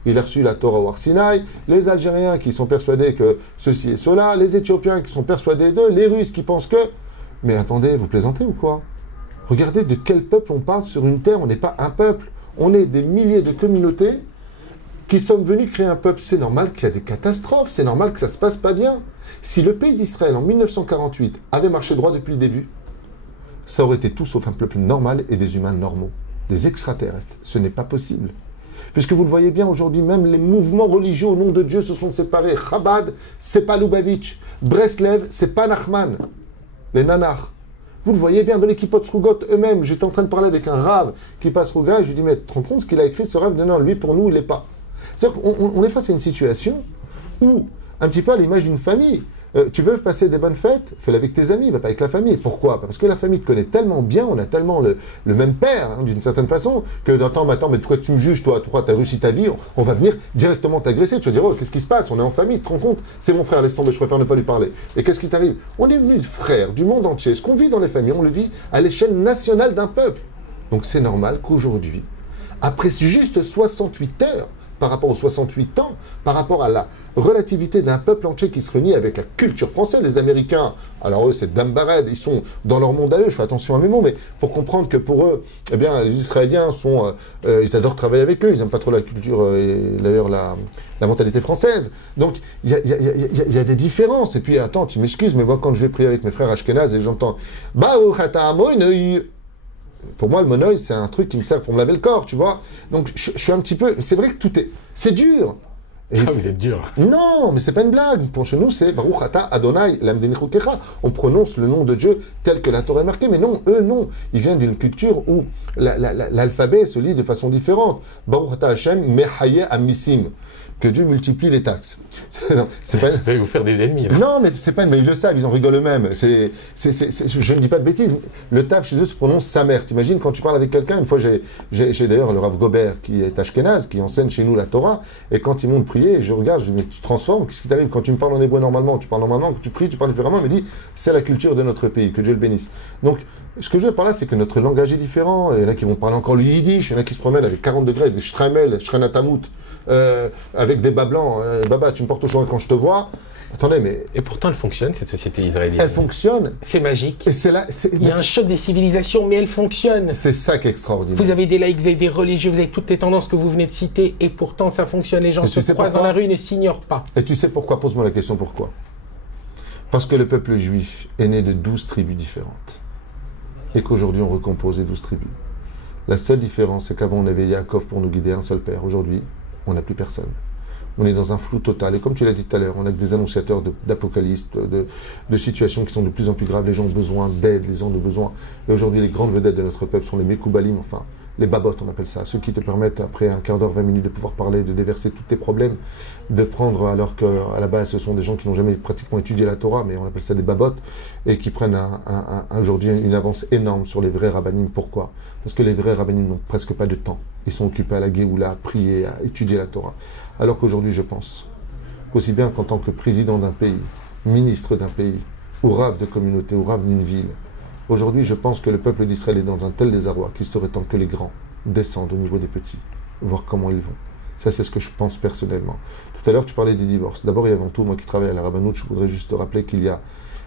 il a reçu la Torah au Har Sinaï, les Algériens qui sont persuadés que ceci et cela, les Éthiopiens qui sont persuadés d'eux, les Russes qui pensent que... Mais attendez, vous plaisantez ou quoi? Regardez de quel peuple on parle sur une terre, on n'est pas un peuple, on est des milliers de communautés qui sommes venus créer un peuple. C'est normal qu'il y a des catastrophes, c'est normal que ça se passe pas bien. Si le pays d'Israël en 1948 avait marché droit depuis le début, ça aurait été tout sauf un peuple normal et des humains normaux, des extraterrestres. Ce n'est pas possible. Puisque vous le voyez bien aujourd'hui, même les mouvements religieux au nom de Dieu se sont séparés. Chabad, c'est pas Lubavitch. Breslev, c'est pas Nachman. Les nanars. Vous le voyez bien dans les Kippot Srugot eux-mêmes. J'étais en train de parler avec un rave qui passe Rouga et je lui dis, mais tu te rends compte ce qu'il a écrit ce rave? Non, lui pour nous, il n'est pas. C'est-à-dire qu'on est face à une situation où, un petit peu à l'image d'une famille, tu veux passer des bonnes fêtes, fais-le avec tes amis, va pas avec la famille. Pourquoi? Parce que la famille te connaît tellement bien, on a tellement le même père, hein, d'une certaine façon, que attends, mais pourquoi tu me juges, toi, tu as réussi ta vie, on va venir directement t'agresser. Tu vas dire, oh, qu'est-ce qui se passe? On est en famille, tu te rends compte? C'est mon frère, laisse tomber, je préfère ne pas lui parler. Et qu'est-ce qui t'arrive? On est venus frères du monde entier. Ce qu'on vit dans les familles, on le vit à l'échelle nationale d'un peuple. Donc c'est normal qu'aujourd'hui, après juste 68 heures, par rapport aux 68 ans, par rapport à la relativité d'un peuple entier qui se réunit avec la culture française. Les Américains, alors eux, c'est Dambared, ils sont dans leur monde à eux, je fais attention à mes mots, mais pour comprendre que pour eux, eh bien, les Israéliens sont, ils adorent travailler avec eux, ils n'aiment pas trop la culture et d'ailleurs la mentalité française. Donc, il y a des différences. Et puis, attends, tu m'excuses, mais moi, quand je vais prier avec mes frères ashkénazes et j'entends « Baruch ata Amoinoi », pour moi, le monoï, c'est un truc qui me sert pour me laver le corps, tu vois. Donc, je suis un petit peu... C'est vrai que tout est... C'est dur. Et vous êtes dur. Non, mais c'est pas une blague. Pour chez nous, c'est Baruch Ata Adonai Lamdenichukecha. On prononce le nom de Dieu tel que la Torah est marquée. Mais non, eux, non. Ils viennent d'une culture où l'alphabet se lit de façon différente. Baruch Ata Hashem Mehaye Amissim. que Dieu multiplie les taxes. Vous allez vous faire des ennemis. Là. Non, mais c'est pas, mais ils le savent, ils en rigolent eux-mêmes. Je ne dis pas de bêtises. Le taf chez eux se prononce sa mère. T'imagines quand tu parles avec quelqu'un, une fois j'ai d'ailleurs le Rav Gobert qui est ashkénaze, qui enseigne chez nous la Torah, et quand ils m'ont prié, je regarde, je dis mais tu te transformes, qu'est-ce qui t'arrive quand tu me parles en hébreu normalement, tu parles normalement, quand tu pries, tu parles différemment, il me dit c'est la culture de notre pays, que Dieu le bénisse. Donc ce que je veux par là, c'est que notre langage est différent. Il y en a qui vont parler encore le yiddish, il y en a qui se promènent avec 40 degrés, des shtramel, shrenatamut, avec des bas blancs. Baba, tu me portes au champ quand je te vois. Attendez, mais... Et pourtant, elle fonctionne, cette société israélienne. Elle fonctionne. C'est magique. Et c'est là, il y a un choc des civilisations, mais elle fonctionne. C'est ça qui est extraordinaire. Vous avez des laïcs, vous avez des religieux, vous avez toutes les tendances que vous venez de citer, et pourtant, ça fonctionne. Les gens se croisent dans la rue et ne s'ignorent pas. Et tu sais pourquoi? Pose-moi la question, pourquoi? Parce que le peuple juif est né de 12 tribus différentes. Et qu'aujourd'hui, on recompose les 12 tribus. La seule différence, c'est qu'avant, on avait Yaakov pour nous guider, un seul père. Aujourd'hui, on n'a plus personne. On est dans un flou total. Et comme tu l'as dit tout à l'heure, on a des annonciateurs d'apocalypse, de situations qui sont de plus en plus graves. Les gens ont besoin d'aide, les gens ont besoin. Et aujourd'hui, les grandes vedettes de notre peuple sont les Mekoubalim, enfin, les babottes, on appelle ça. Ceux qui te permettent, après un quart d'heure, 20 minutes, de pouvoir parler, de déverser tous tes problèmes, de prendre, alors qu'à la base, ce sont des gens qui n'ont jamais pratiquement étudié la Torah, mais on appelle ça des babottes, et qui prennent aujourd'hui une avance énorme sur les vrais rabbinim. Pourquoi? Parce que les vrais rabbinim n'ont presque pas de temps. Ils sont occupés à la Géoula, à prier, à étudier la Torah. Alors qu'aujourd'hui, je pense qu'aussi bien qu'en tant que président d'un pays, ministre d'un pays, ou rave de communauté, ou rave d'une ville, aujourd'hui, je pense que le peuple d'Israël est dans un tel désarroi qu'il serait temps que les grands descendent au niveau des petits, voir comment ils vont. Ça, c'est ce que je pense personnellement. Tout à l'heure, tu parlais des divorces. D'abord et avant tout, moi qui travaille à la Rabbanout, je voudrais juste te rappeler qu'il y a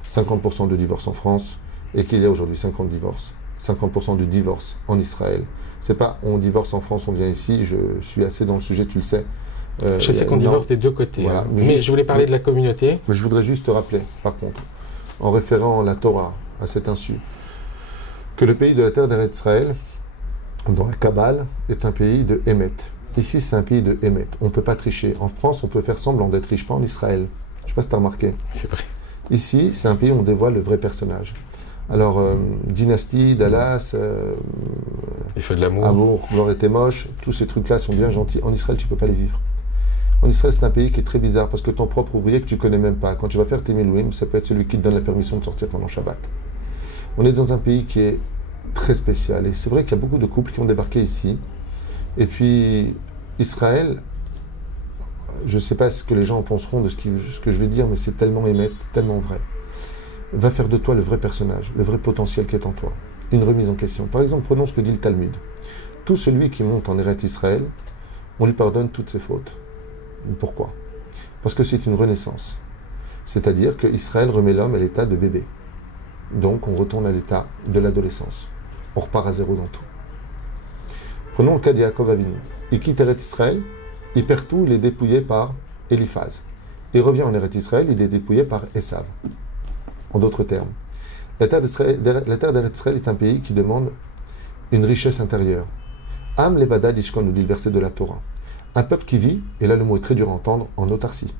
50% de divorces en France et qu'il y a aujourd'hui 50% de divorces en Israël. C'est pas on divorce en France, on vient ici, je suis assez dans le sujet, tu le sais. Je sais qu'on divorce des deux côtés. Voilà. Hein. Mais je voulais parler de la communauté. Mais je voudrais juste te rappeler, par contre, en référant la Torah à cet insu, que le pays de la terre d'Eretz Israël, dans la Kabbale, est un pays de Hémet. Ici, c'est un pays de Hémet. On ne peut pas tricher. En France, on peut faire semblant d'être riche, pas en Israël. Je ne sais pas si tu as remarqué. C'est vrai. Ici, c'est un pays où on dévoile le vrai personnage. Alors, dynastie, Dallas, les feux de l'amour, amour, gloire était moche, tous ces trucs-là sont bien gentils. En Israël, tu ne peux pas les vivre. En Israël, c'est un pays qui est très bizarre parce que ton propre ouvrier que tu ne connais même pas, quand tu vas faire tes milouim, ça peut être celui qui te donne la permission de sortir pendant Shabbat. On est dans un pays qui est très spécial. Et c'est vrai qu'il y a beaucoup de couples qui ont débarqué ici. Et puis, Israël, je ne sais pas ce que les gens en penseront de ce que je vais dire, mais c'est tellement émettre, tellement vrai. Va faire de toi le vrai personnage, le vrai potentiel qui est en toi. Une remise en question. Par exemple, prenons ce que dit le Talmud. Tout celui qui monte en Eretz Israël, on lui pardonne toutes ses fautes. Pourquoi? Parce que c'est une renaissance. C'est-à-dire qu'Israël remet l'homme à l'état de bébé. Donc on retourne à l'état de l'adolescence. On repart à zéro dans tout. Prenons le cas d'Yaakov Avinu. Il quitte Eretz Israël, il perd tout, il est dépouillé par Eliphaz. Il revient en Eretz Israël, il est dépouillé par Esav. En d'autres termes, la terre d'Eretz Israël est un pays qui demande une richesse intérieure. Am levada dishkon, nous dit le verset de la Torah. Un peuple qui vit, et là le mot est très dur à entendre, en autarcie.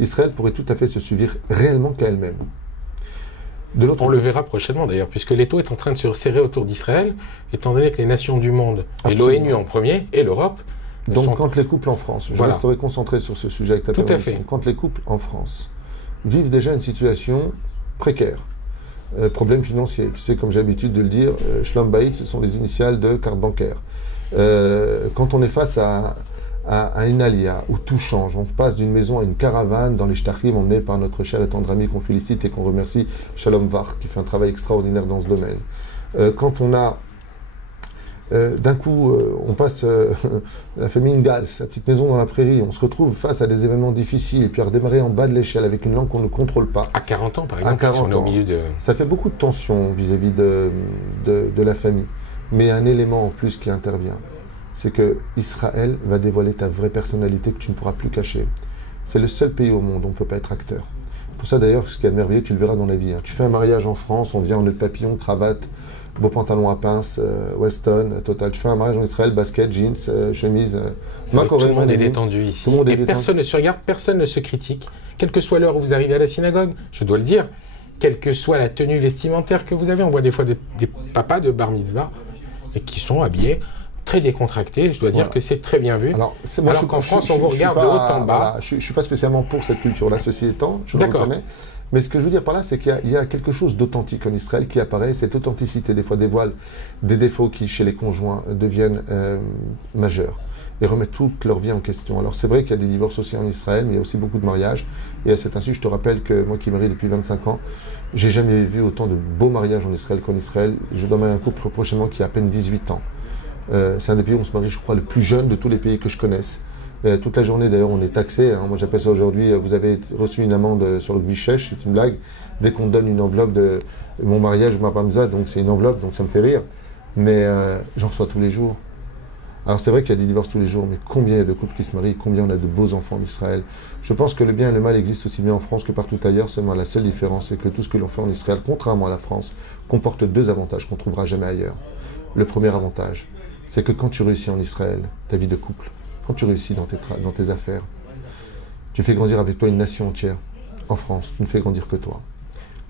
Israël pourrait tout à fait se suivre réellement qu'à elle-même. On le verra prochainement d'ailleurs, puisque l'étau est en train de se resserrer autour d'Israël, étant donné que les nations du monde, et l'ONU en premier, et l'Europe... Donc quand les couples en France, je resterai concentré sur ce sujet avec ta permission, quand les couples en France vivent déjà une situation précaire, problème financier, tu sais, comme j'ai l'habitude de le dire, Shlom Bayit, ce sont les initiales de carte bancaire. Quand on est face à une alia où tout change, on passe d'une maison à une caravane dans les Shtachim emmenée par notre cher et tendre ami qu'on félicite et qu'on remercie, Shalom Var, qui fait un travail extraordinaire dans ce domaine. Quand on a d'un coup, on passe la famille Gals, sa petite maison dans la prairie, on se retrouve face à des événements difficiles et puis à redémarrer en bas de l'échelle avec une langue qu'on ne contrôle pas. À 40 ans, par exemple, à 40 on est au milieu de... Ça fait beaucoup de tension vis-à-vis de la famille. Mais un élément en plus qui intervient, c'est que Israël va dévoiler ta vraie personnalité que tu ne pourras plus cacher. C'est le seul pays au monde où on ne peut pas être acteur. Pour ça d'ailleurs, ce qui est merveilleux, tu le verras dans la vie. Hein. Tu fais un mariage en France, on vient en nœud de papillon, cravate, beau pantalon à pince, Weston, total. Tu fais un mariage en Israël, basket, jeans, chemise. Tout le monde est détendu ici. Et personne ne se regarde, personne ne se critique. Quelle que soit l'heure où vous arrivez à la synagogue, je dois le dire, quelle que soit la tenue vestimentaire que vous avez, on voit des fois des papas de bar mitzvah et qui sont habillés très décontracté, je dois dire que c'est très bien vu. Alors qu'en France, on vous regarde de haut en bas. Voilà, je ne suis pas spécialement pour cette culture-là, ceci étant, je le reconnais. Mais ce que je veux dire par là, c'est qu'il y a quelque chose d'authentique en Israël qui apparaît. Cette authenticité, des fois, dévoile des défauts qui, chez les conjoints, deviennent majeurs et remettent toute leur vie en question. Alors, c'est vrai qu'il y a des divorces aussi en Israël, mais il y a aussi beaucoup de mariages. Et à cet insu, je te rappelle que moi qui marie depuis 25 ans, j'ai jamais vu autant de beaux mariages en Israël qu'en Israël. Je dois marier un couple prochainement qui a à peine 18 ans. C'est un des pays où on se marie, je crois, le plus jeune de tous les pays que je connaisse. Toute la journée, d'ailleurs, on est taxé. Hein. Moi, j'appelle ça aujourd'hui, vous avez reçu une amende sur le Gvichech, c'est une blague. Dès qu'on donne une enveloppe de mon mariage, ma Pamza, donc c'est une enveloppe, donc ça me fait rire. Mais j'en reçois tous les jours. Alors, c'est vrai qu'il y a des divorces tous les jours, mais combien il y a de couples qui se marient, combien on a de beaux enfants en Israël. Je pense que le bien et le mal existent aussi bien en France que partout ailleurs, seulement la seule différence, c'est que tout ce que l'on fait en Israël, contrairement à la France, comporte deux avantages qu'on ne trouvera jamais ailleurs. Le premier avantage, c'est que quand tu réussis en Israël, ta vie de couple, quand tu réussis dans tes affaires, tu fais grandir avec toi une nation entière. En France, tu ne fais grandir que toi.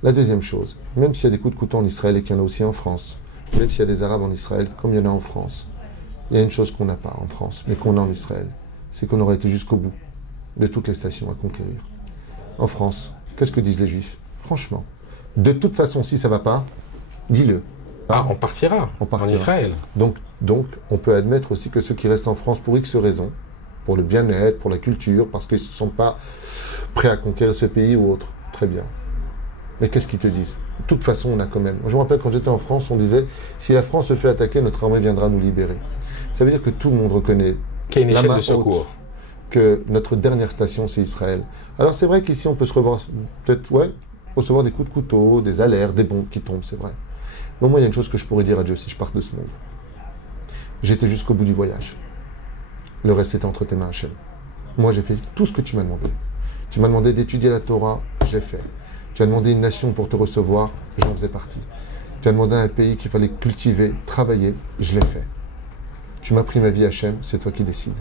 La deuxième chose, même s'il y a des coups de couteau en Israël et qu'il y en a aussi en France, même s'il y a des Arabes en Israël, comme il y en a en France, il y a une chose qu'on n'a pas en France, mais qu'on a en Israël, c'est qu'on aurait été jusqu'au bout de toutes les stations à conquérir. En France, qu'est-ce que disent les Juifs? Franchement, de toute façon, si ça ne va pas, dis-le. On partira en Israël. Donc, on peut admettre aussi que ceux qui restent en France pour X raisons, pour le bien-être, pour la culture, parce qu'ils ne sont pas prêts à conquérir ce pays ou autre, très bien. Mais qu'est-ce qu'ils te disent? De toute façon, on a quand même... Moi, je me rappelle quand j'étais en France, on disait « Si la France se fait attaquer, notre armée viendra nous libérer ». Ça veut dire que tout le monde reconnaît qu'il y a une échelle de secours. Que notre dernière station, c'est Israël. Alors, c'est vrai qu'ici, on peut se revoir, peut-être, recevoir des coups de couteau, des alertes, des bombes qui tombent, c'est vrai. Mais moi, il y a une chose que je pourrais dire à Dieu si je pars de ce monde. J'étais jusqu'au bout du voyage. Le reste était entre tes mains, Hachem. Moi, j'ai fait tout ce que tu m'as demandé. Tu m'as demandé d'étudier la Torah, je l'ai fait. Tu as demandé une nation pour te recevoir, j'en faisais partie. Tu as demandé un pays qu'il fallait cultiver, travailler, je l'ai fait. Tu m'as pris ma vie, Hachem, c'est toi qui décides.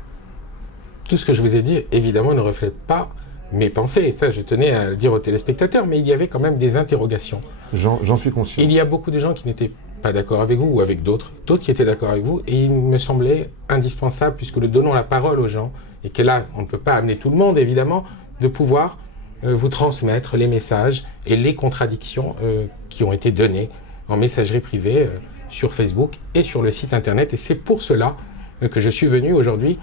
Tout ce que je vous ai dit, évidemment, ne reflète pas mes pensées. Ça, je tenais à le dire aux téléspectateurs, mais il y avait quand même des interrogations. J'en suis conscient. Il y a beaucoup de gens qui n'étaient pas d'accord avec vous ou avec d'autres qui étaient d'accord avec vous, et il me semblait indispensable, puisque nous donnons la parole aux gens, et que là, on ne peut pas amener tout le monde, évidemment, de pouvoir vous transmettre les messages et les contradictions qui ont été données en messagerie privée sur Facebook et sur le site internet. Et c'est pour cela que je suis venu aujourd'hui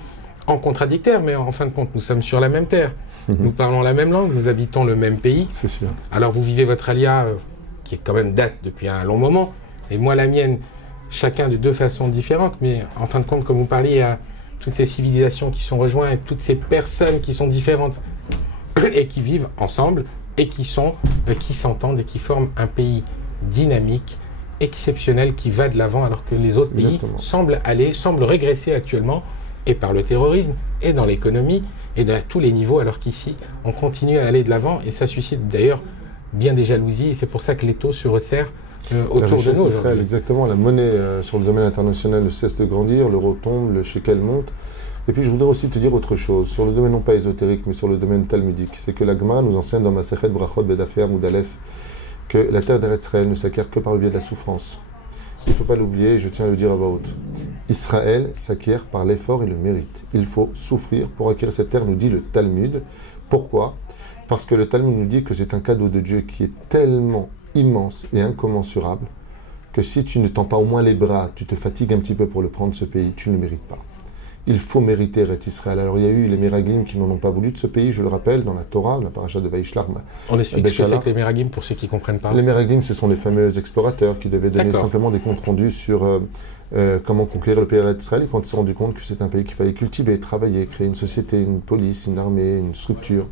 en contradicteur, mais en fin de compte, nous sommes sur la même terre. Nous parlons la même langue, nous habitons le même pays. C'est sûr. Alors vous vivez votre alia qui est quand même date depuis un long moment, et moi la mienne, chacun de deux façons différentes, mais en fin de compte, comme vous parliez, à toutes ces civilisations qui sont rejointes, et toutes ces personnes qui sont différentes et qui vivent ensemble et qui s'entendent et qui forment un pays dynamique, exceptionnel, qui va de l'avant, alors que les autres pays semblent régresser actuellement, et par le terrorisme, et dans l'économie, et à tous les niveaux, alors qu'ici, on continue à aller de l'avant, et ça suscite d'ailleurs bien des jalousies, et c'est pour ça que les taux se resserrent autour de nous. Israël, exactement, la monnaie sur le domaine international ne cesse de grandir, l'euro tombe, le shekel monte. Et puis je voudrais aussi te dire autre chose, sur le domaine non pas ésotérique, mais sur le domaine talmudique. C'est que la Gemara nous enseigne dans Masechet Brachot Bedafei Amud Aleph que la terre d'Eretz Israël ne s'acquiert que par le biais de la souffrance. Il ne faut pas l'oublier, je tiens à le dire à voix haute. Israël s'acquiert par l'effort et le mérite. Il faut souffrir pour acquérir cette terre, nous dit le Talmud. Pourquoi? Parce que le Talmud nous dit que c'est un cadeau de Dieu qui est tellement immense et incommensurable que si tu ne tends pas au moins les bras, tu te fatigues un petit peu pour le prendre, ce pays, tu ne le mérites pas. Il faut mériter Eretz Israël. Alors il y a eu les Meraglim qui n'en ont pas voulu de ce pays, je le rappelle, dans la Torah, la paracha de Vaishlar. On explique ce que c'est que les Meraglim pour ceux qui ne comprennent pas. Les Meraglim, ce sont les fameux explorateurs qui devaient donner simplement des comptes rendus sur comment conquérir le pays Eretz Israël, et quand ils se sont rendus compte que c'est un pays qu'il fallait cultiver, travailler, créer une société, une police, une armée, une structure.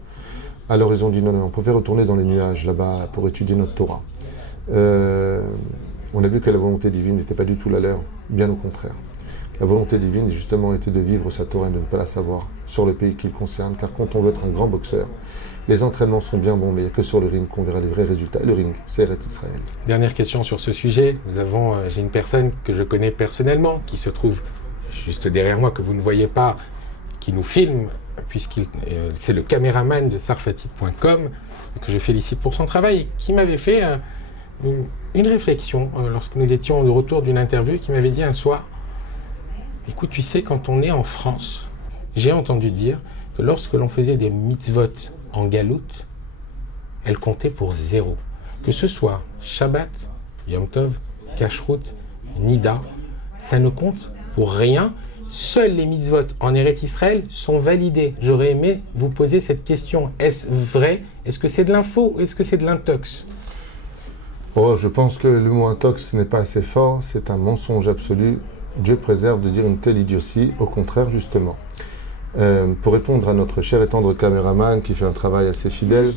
Alors ils ont dit non, on préfère retourner dans les nuages là-bas pour étudier notre Torah. On a vu que la volonté divine n'était pas du tout la leur, bien au contraire. La volonté divine, justement, était de vivre sa Torah et de ne pas la savoir sur le pays qui le concerne, car quand on veut être un grand boxeur, les entraînements sont bien bons, mais il n'y a que sur le ring qu'on verra les vrais résultats. Et le ring, c'est Eretz Israël. Dernière question sur ce sujet. J'ai une personne que je connais personnellement, qui se trouve juste derrière moi, que vous ne voyez pas, qui nous filme, c'est le caméraman de sarfati.com, que je félicite pour son travail, qui m'avait fait une réflexion lorsque nous étions de retour d'une interview, qui m'avait dit un soir: Écoute, tu sais, quand on est en France, j'ai entendu dire que lorsque l'on faisait des mitzvot en galoute, elles comptaient pour 0. Que ce soit Shabbat, Yom Tov, Kashrut, Nida, ça ne compte pour rien. Seuls les mitzvot en Eretz Israël sont validés. J'aurais aimé vous poser cette question. Est-ce vrai? Est-ce que c'est de l'info ou est-ce que c'est de l'intox? Oh, je pense que le mot intox n'est pas assez fort. C'est un mensonge absolu. Dieu préserve de dire une telle idiotie. Au contraire, justement. Pour répondre à notre cher et tendre caméraman qui fait un travail assez fidèle.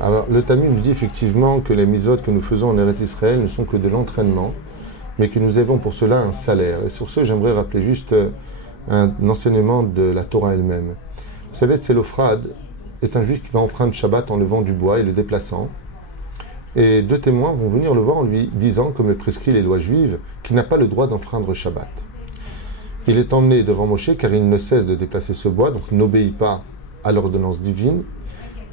Alors, le Talmud nous dit effectivement que les mitzvot que nous faisons en Eretz Israël ne sont que de l'entraînement, mais que nous avons pour cela un salaire. Et sur ce, j'aimerais rappeler juste un enseignement de la Torah elle-même. Vous savez, Tselophrad est un juif qui va enfreindre Shabbat en levant du bois et le déplaçant. Et 2 témoins vont venir le voir en lui disant, comme le prescrit les lois juives, qu'il n'a pas le droit d'enfreindre Shabbat. Il est emmené devant Moshe car il ne cesse de déplacer ce bois, donc n'obéit pas à l'ordonnance divine.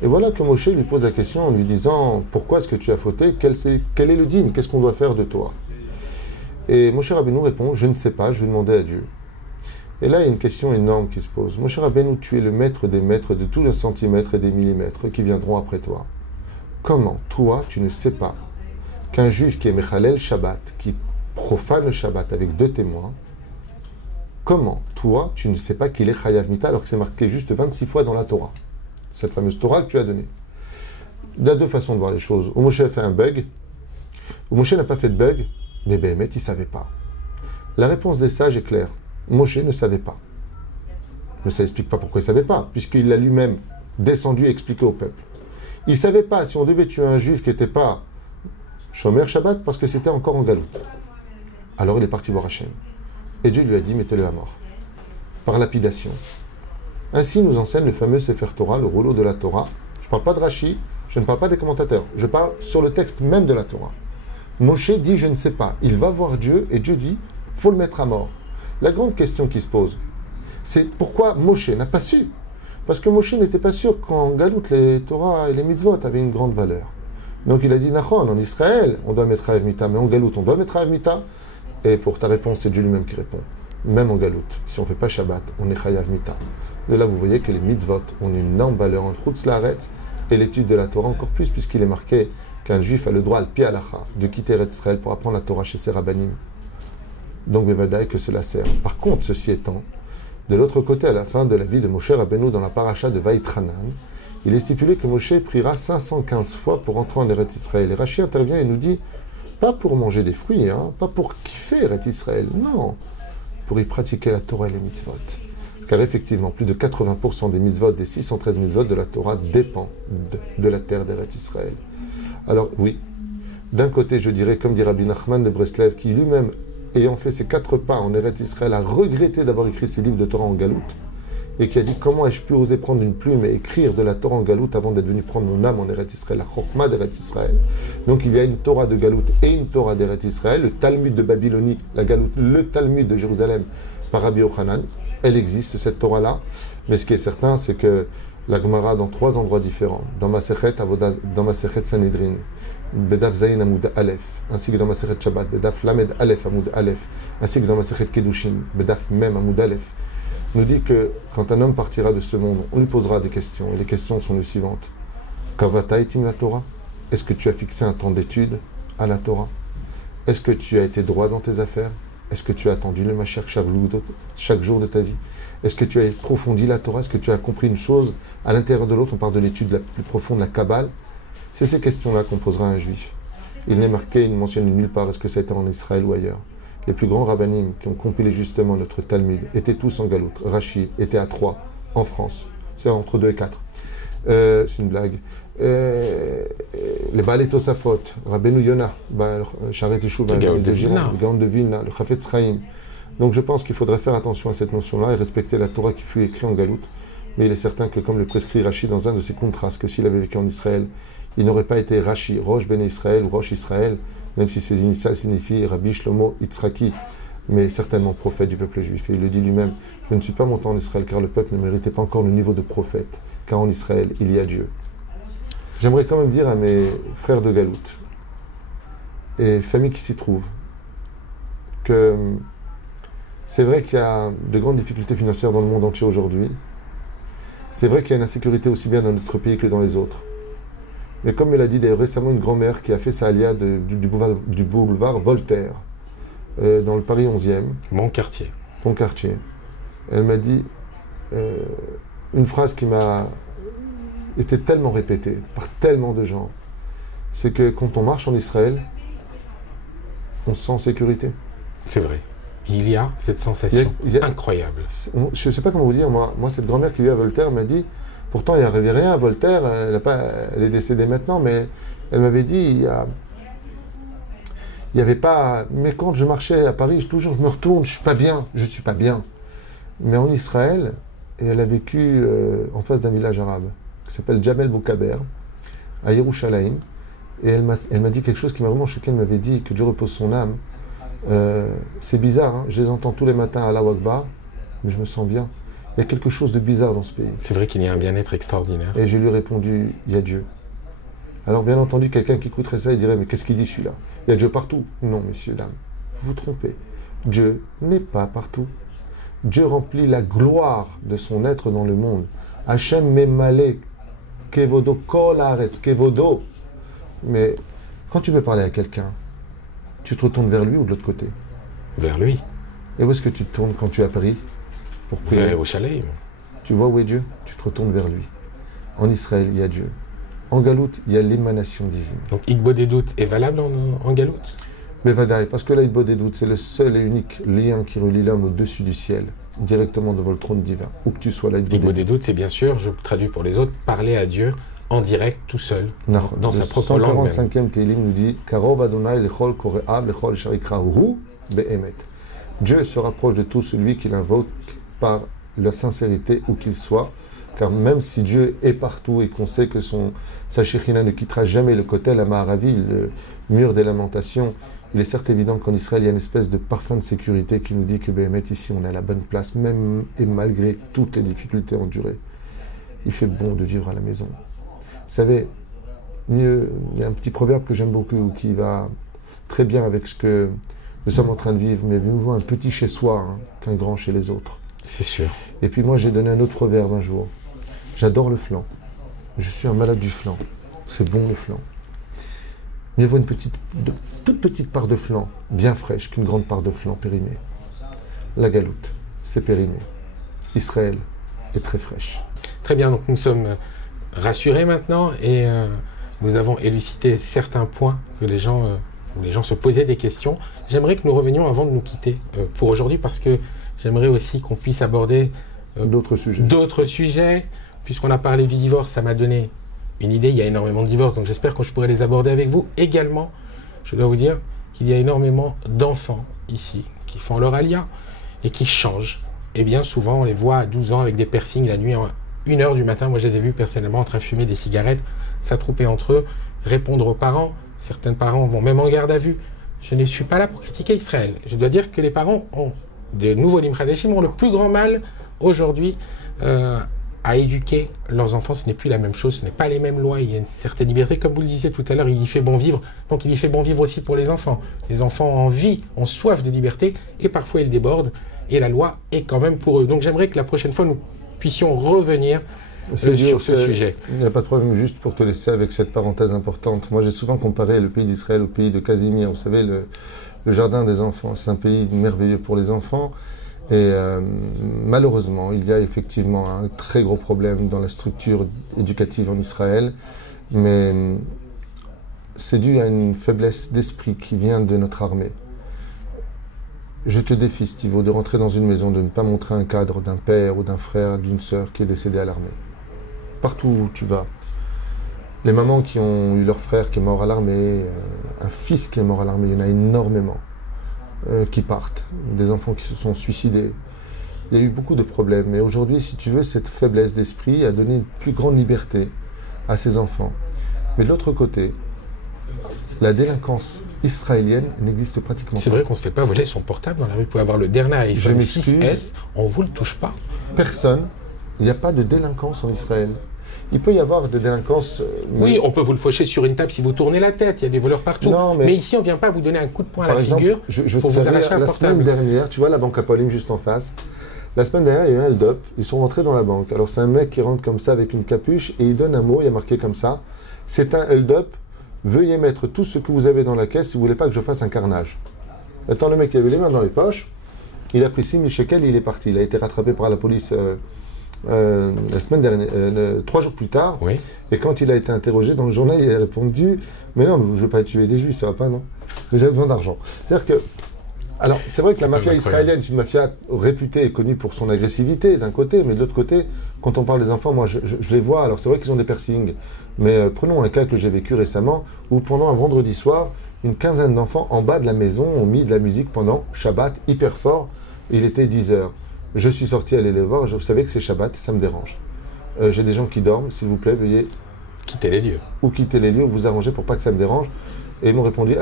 Et voilà que Moshe lui pose la question en lui disant « Pourquoi est-ce que tu as fauté? Quel est le digne? Qu'est-ce qu'on doit faire de toi ?» Et Moshe Rabbeinu répond « Je ne sais pas, je vais demander à Dieu. » Et là, il y a une question énorme qui se pose. Moshe Rabbeinu, tu es le maître des maîtres de tous les centimètres et des millimètres qui viendront après toi. Comment, toi, tu ne sais pas qu'un juif qui est Mechalel Shabbat, qui profane le Shabbat avec 2 témoins, comment, toi, tu ne sais pas qu'il est Chayav Mita alors que c'est marqué juste 26 fois dans la Torah? Cette fameuse Torah que tu as donnée. Il y a 2 façons de voir les choses. Ou Moshe a fait un bug, ou Moshe n'a pas fait de bug, mais Béhémet, il ne savait pas. La réponse des sages est claire. Moshe ne savait pas. Mais ça n'explique pas pourquoi il ne savait pas, puisqu'il l'a lui-même descendu et expliqué au peuple. Il ne savait pas si on devait tuer un juif qui n'était pas Shomer Shabbat parce que c'était encore en galoute. Alors il est parti voir Hachem. Et Dieu lui a dit, mettez-le à mort. Par lapidation. Ainsi nous enseigne le fameux Sefer Torah, le rouleau de la Torah. Je ne parle pas de Rashi, je ne parle pas des commentateurs. Je parle sur le texte même de la Torah. Moshe dit, je ne sais pas. Il va voir Dieu et Dieu dit, faut le mettre à mort. La grande question qui se pose, c'est pourquoi Moshe n'a pas su? Parce que Moshe n'était pas sûr qu'en galoute, les Torah et les mitzvot avaient une grande valeur. Donc il a dit, Nachon, en Israël, on doit mettre Chayav Mita, mais en galoute, on doit mettre Chayav Mita. Et pour ta réponse, c'est Dieu lui-même qui répond. Même en galoute, si on ne fait pas Shabbat, on est Chayav Mita. De là, vous voyez que les mitzvot ont une énorme valeur entre Chutz Laaretz et l'étude de la Torah encore plus, puisqu'il est marqué qu'un juif a le droit, al pi halacha, de quitter Eretz Israël pour apprendre la Torah chez ses rabbanim. Donc, Bevadaï, que cela sert. Par contre, ceci étant, de l'autre côté, à la fin de la vie de Moshe Rabbeinu dans la paracha de Vaïtranan, il est stipulé que Moshe priera 515 fois pour entrer en Eretz Israël. Et Rashi intervient et nous dit, pas pour manger des fruits, pas pour kiffer Eretz Israël, non, pour y pratiquer la Torah et les mitzvot. Car effectivement, plus de 80% des mitzvot, des 613 mitzvot de la Torah dépend de la terre d'Eretz Israël. Alors oui, d'un côté, je dirais, comme dit Rabbi Nachman de Breslev, qui lui-même, ayant fait ses 4 pas en Eretz Israël, a regretté d'avoir écrit ses livres de Torah en galoute, et qui a dit, comment ai-je pu oser prendre une plume et écrire de la Torah en galoute avant d'être venu prendre mon âme en Eretz Israël, la Chokhmah d'Eretz Israël. Donc il y a une Torah de galoute et une Torah d'Eretz Israël, le Talmud de Babylonie, la galoute, le Talmud de Jérusalem, par Rabbi Yochanan. Elle existe, cette Torah-là, mais ce qui est certain, c'est que la Gemara, dans 3 endroits différents, dans Masechet Sanhedrin, Bedaf Zayin Amoud Aleph, ainsi que dans Masechet Shabbat, Bedaf Lamed Aleph Amoud Aleph, ainsi que dans Masechet Kedushim, Bedaf Mem Amoud Aleph, nous dit que quand un homme partira de ce monde, on lui posera des questions, et les questions sont les suivantes. Kavata itim la Torah? Est-ce que tu as fixé un temps d'étude à la Torah? Est-ce que tu as été droit dans tes affaires? Est-ce que tu as attendu le Mashiach chaque jour de ta vie? Est-ce que tu as approfondi la Torah? Est-ce que tu as compris une chose à l'intérieur de l'autre? On parle de l'étude la plus profonde, la Kabbale. C'est ces questions-là qu'on posera à un juif. Il n'est marqué, il ne mentionne nulle part, est-ce que ça a été en Israël ou ailleurs. Les plus grands rabbanim qui ont compilé justement notre Talmud étaient tous en galoute. Rashi était à 3 en France. C'est entre 2 et 4. C'est une blague. Les Baalei Tosafot, Rabbeinu Yonah, Sharet Yeshuva, le Gaon de Vilna, le Chafetz Chaim. Donc je pense qu'il faudrait faire attention à cette notion-là et respecter la Torah qui fut écrite en galoute. Mais il est certain que, comme le prescrit Rashi dans un de ses contrastes, que s'il avait vécu en Israël, il n'aurait pas été Rashi, Rosh Ben Israël ou Rosh Israël, même si ses initiales signifient Rabbi Shlomo Yitzhaki, mais certainement prophète du peuple juif. Et il le dit lui-même, je ne suis pas monté en Israël car le peuple ne méritait pas encore le niveau de prophète, car en Israël, il y a Dieu. J'aimerais quand même dire à mes frères de galoute et familles qui s'y trouvent, que c'est vrai qu'il y a de grandes difficultés financières dans le monde entier aujourd'hui. C'est vrai qu'il y a une insécurité aussi bien dans notre pays que dans les autres. Mais comme me l'a dit d'ailleurs récemment une grand-mère qui a fait sa alia du boulevard Voltaire, dans le Paris 11e. Mon quartier. Ton quartier. Elle m'a dit une phrase qui m'a été tellement répétée par tellement de gens. C'est que quand on marche en Israël, on se sent en sécurité. C'est vrai. Il y a cette sensation incroyable. Je ne sais pas comment vous dire, moi cette grand-mère qui vit à Voltaire m'a dit, pourtant il n'y avait rien à Voltaire, elle est décédée maintenant, mais elle m'avait dit, il n'y avait pas... Mais quand je marchais à Paris, je me retourne, je ne suis pas bien. Mais en Israël, et elle a vécu en face d'un village arabe, qui s'appelle Jabal Boukaber, à Yerushalayim, et elle m'a dit quelque chose qui m'a vraiment choqué, elle m'avait dit, que Dieu repose son âme. C'est bizarre, hein, je les entends tous les matins à Allahu Akbar, mais je me sens bien. Il y a quelque chose de bizarre dans ce pays. C'est vrai qu'il y a un bien-être extraordinaire. Et je lui ai répondu, il y a Dieu. Alors bien entendu, quelqu'un qui écouterait ça, il dirait, mais qu'est-ce qu'il dit celui-là? Il y a Dieu partout. Non, messieurs, dames, vous vous trompez. Dieu n'est pas partout. Dieu remplit la gloire de son être dans le monde. Hachem memale kevodo kol haaretz kevodo. Mais quand tu veux parler à quelqu'un, tu te retournes vers lui ou de l'autre côté? Vers lui. Et où est-ce que tu te tournes quand tu as prié pour prier? Vers Yerushalayim. Tu vois où est Dieu? Tu te retournes vers lui. En Israël, il y a Dieu. En Galoute, il y a l'émanation divine. Donc Igbo des doutes est valable en Galoute? Mais Vadaï, parce que là, Igbo des doutes, c'est le seul et unique lien qui relie l'homme au-dessus du ciel, directement devant le trône divin. Où que tu sois là, Igbo des doutes, c'est bien sûr, je traduis pour les autres, parler à Dieu en direct, tout seul, dans sa propre langue. Le 145e Télim nous dit Karov Adonai lechol kore'av lechol sharikrahu be'emet. Dieu se rapproche de tout celui qui l'invoque par la sincérité où qu'il soit, car même si Dieu est partout et qu'on sait que sa Shekhinah ne quittera jamais le Kotel Amaharavi, le mur des lamentations, il est certes évident qu'en Israël, il y a une espèce de parfum de sécurité qui nous dit que Be'emet, ici, on est à la bonne place, même et malgré toutes les difficultés endurées. Il fait bon de vivre à la maison. Vous savez, il y a un petit proverbe que j'aime beaucoup qui va très bien avec ce que nous sommes en train de vivre, mais mieux vaut un petit chez soi qu'un grand chez les autres. C'est sûr. Et puis moi, j'ai donné un autre proverbe un jour. J'adore le flan. Je suis un malade du flan. C'est bon le flan. Mieux vaut une toute petite part de flan, bien fraîche, qu'une grande part de flan périmé. La Galoute, c'est périmé. Israël est très fraîche. Très bien, donc nous sommes rassurés maintenant et nous avons élucidé certains points que les gens, où les gens se posaient des questions. J'aimerais que nous revenions avant de nous quitter pour aujourd'hui parce que j'aimerais aussi qu'on puisse aborder d'autres sujets. Puisqu'on a parlé du divorce, ça m'a donné une idée. Il y a énormément de divorces, donc j'espère que je pourrai les aborder avec vous. Également, je dois vous dire qu'il y a énormément d'enfants ici qui font leur alia et qui changent. Et bien souvent, on les voit à 12 ans avec des piercings la nuit, 1h du matin. Moi, je les ai vus personnellement en train de fumer des cigarettes, s'attrouper entre eux, répondre aux parents. Certains parents vont même en garde à vue. Je ne suis pas là pour critiquer Israël. Je dois dire que les parents de nouveaux Limchadeshim ont le plus grand mal aujourd'hui à éduquer leurs enfants. Ce n'est plus la même chose, ce n'est pas les mêmes lois, il y a une certaine liberté, comme vous le disiez tout à l'heure, il y fait bon vivre, donc il y fait bon vivre aussi pour les enfants. Les enfants ont envie, ont soif de liberté, et parfois ils débordent, et la loi est quand même pour eux. Donc j'aimerais que la prochaine fois, nous puissions revenir sur ce sujet. Il n'y a pas de problème, juste pour te laisser avec cette parenthèse importante. Moi j'ai souvent comparé le pays d'Israël au pays de Casimir, vous savez, le jardin des enfants. C'est un pays merveilleux pour les enfants. Et malheureusement, il y a effectivement un très gros problème dans la structure éducative en Israël, mais c'est dû à une faiblesse d'esprit qui vient de notre armée. Je te défie, Stivo, de rentrer dans une maison, de ne pas montrer un cadre d'un père ou d'un frère, d'une sœur qui est décédé à l'armée. Partout où tu vas. Les mamans qui ont eu leur frère qui est mort à l'armée, un fils qui est mort à l'armée, il y en a énormément. Qui partent, des enfants qui se sont suicidés. Il y a eu beaucoup de problèmes. Et aujourd'hui, si tu veux, cette faiblesse d'esprit a donné une plus grande liberté à ces enfants. Mais de l'autre côté, la délinquance israélienne n'existe pratiquement pas. C'est vrai qu'on ne se fait pas voler son portable dans la rue. Vous pouvez avoir le dernier iPhone 6S, on ne vous le touche pas. Personne. Il n'y a pas de délinquance en Israël. Il peut y avoir des délinquances... Oui, on peut vous le faucher sur une table si vous tournez la tête, il y a des voleurs partout. Non, mais ici, on ne vient pas vous donner un coup de poing à la figure pour vous arracher un portable. La semaine dernière, tu vois la banque Apolline juste en face, la semaine dernière, il y a eu un hold-up, ils sont rentrés dans la banque. Alors c'est un mec qui rentre comme ça avec une capuche et il donne un mot, il y a marqué comme ça, c'est un hold-up, veuillez mettre tout ce que vous avez dans la caisse si vous ne voulez pas que je fasse un carnage. Attends, le mec il avait les mains dans les poches, il a pris 6 000 shekels, il est parti. Il a été rattrapé par la police la semaine dernière, 3 jours plus tard. Oui. Et quand il a été interrogé dans le journal, il a répondu « Mais non, je ne veux pas tuer des juifs, ça va pas, non ? Mais j'avais besoin d'argent. » C'est-à-dire que... Alors, c'est vrai que la mafia israélienne est une mafia réputée et connue pour son agressivité, d'un côté, mais de l'autre côté, quand on parle des enfants, moi, je les vois. Alors, c'est vrai qu'ils ont des piercings, mais prenons un cas que j'ai vécu récemment, où pendant un vendredi soir, une quinzaine d'enfants en bas de la maison ont mis de la musique pendant Shabbat, hyper fort. Il était 10h. Je suis sorti aller les voir, je savais que c'est Shabbat, ça me dérange. J'ai des gens qui dorment, s'il vous plaît, veuillez... quitter les lieux. Ou quitter les lieux, ou vous arranger pour pas que ça me dérange. Et ils m'ont répondu,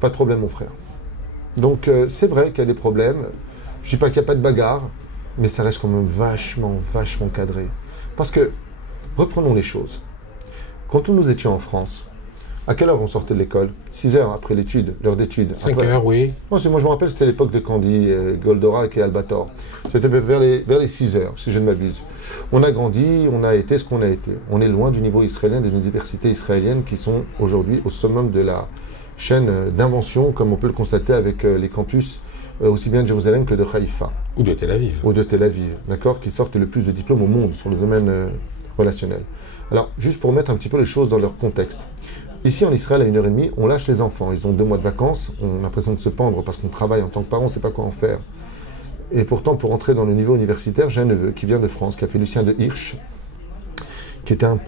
pas de problème, mon frère. Donc, c'est vrai qu'il y a des problèmes. Je dis pas qu'il n'y a pas de bagarre, mais ça reste quand même vachement cadré. Parce que, reprenons les choses. Quand nous étions en France, à quelle heure on sortait de l'école? 6 heures après l'étude, l'heure d'étude. 5 heures, oui. Non, moi je me rappelle, c'était l'époque de Candy, Goldorak et Albator. C'était vers les 6 heures, si je ne m'abuse. On a grandi, on a été ce qu'on a été. On est loin du niveau israélien, des universités israéliennes qui sont aujourd'hui au summum de la chaîne d'invention, comme on peut le constater avec les campus aussi bien de Jérusalem que de Haïfa. Ou de Tel Aviv. Ou de Tel Aviv, d'accord, qui sortent le plus de diplômes au monde sur le domaine relationnel. Alors, juste pour mettre un petit peu les choses dans leur contexte. Ici, en Israël, à 1h30, on lâche les enfants. Ils ont 2 mois de vacances. On a l'impression de se pendre parce qu'on travaille en tant que parent, on ne sait pas quoi en faire. Et pourtant, pour entrer dans le niveau universitaire, j'ai un neveu qui vient de France, qui a fait Lucien de Hirsch, qui était un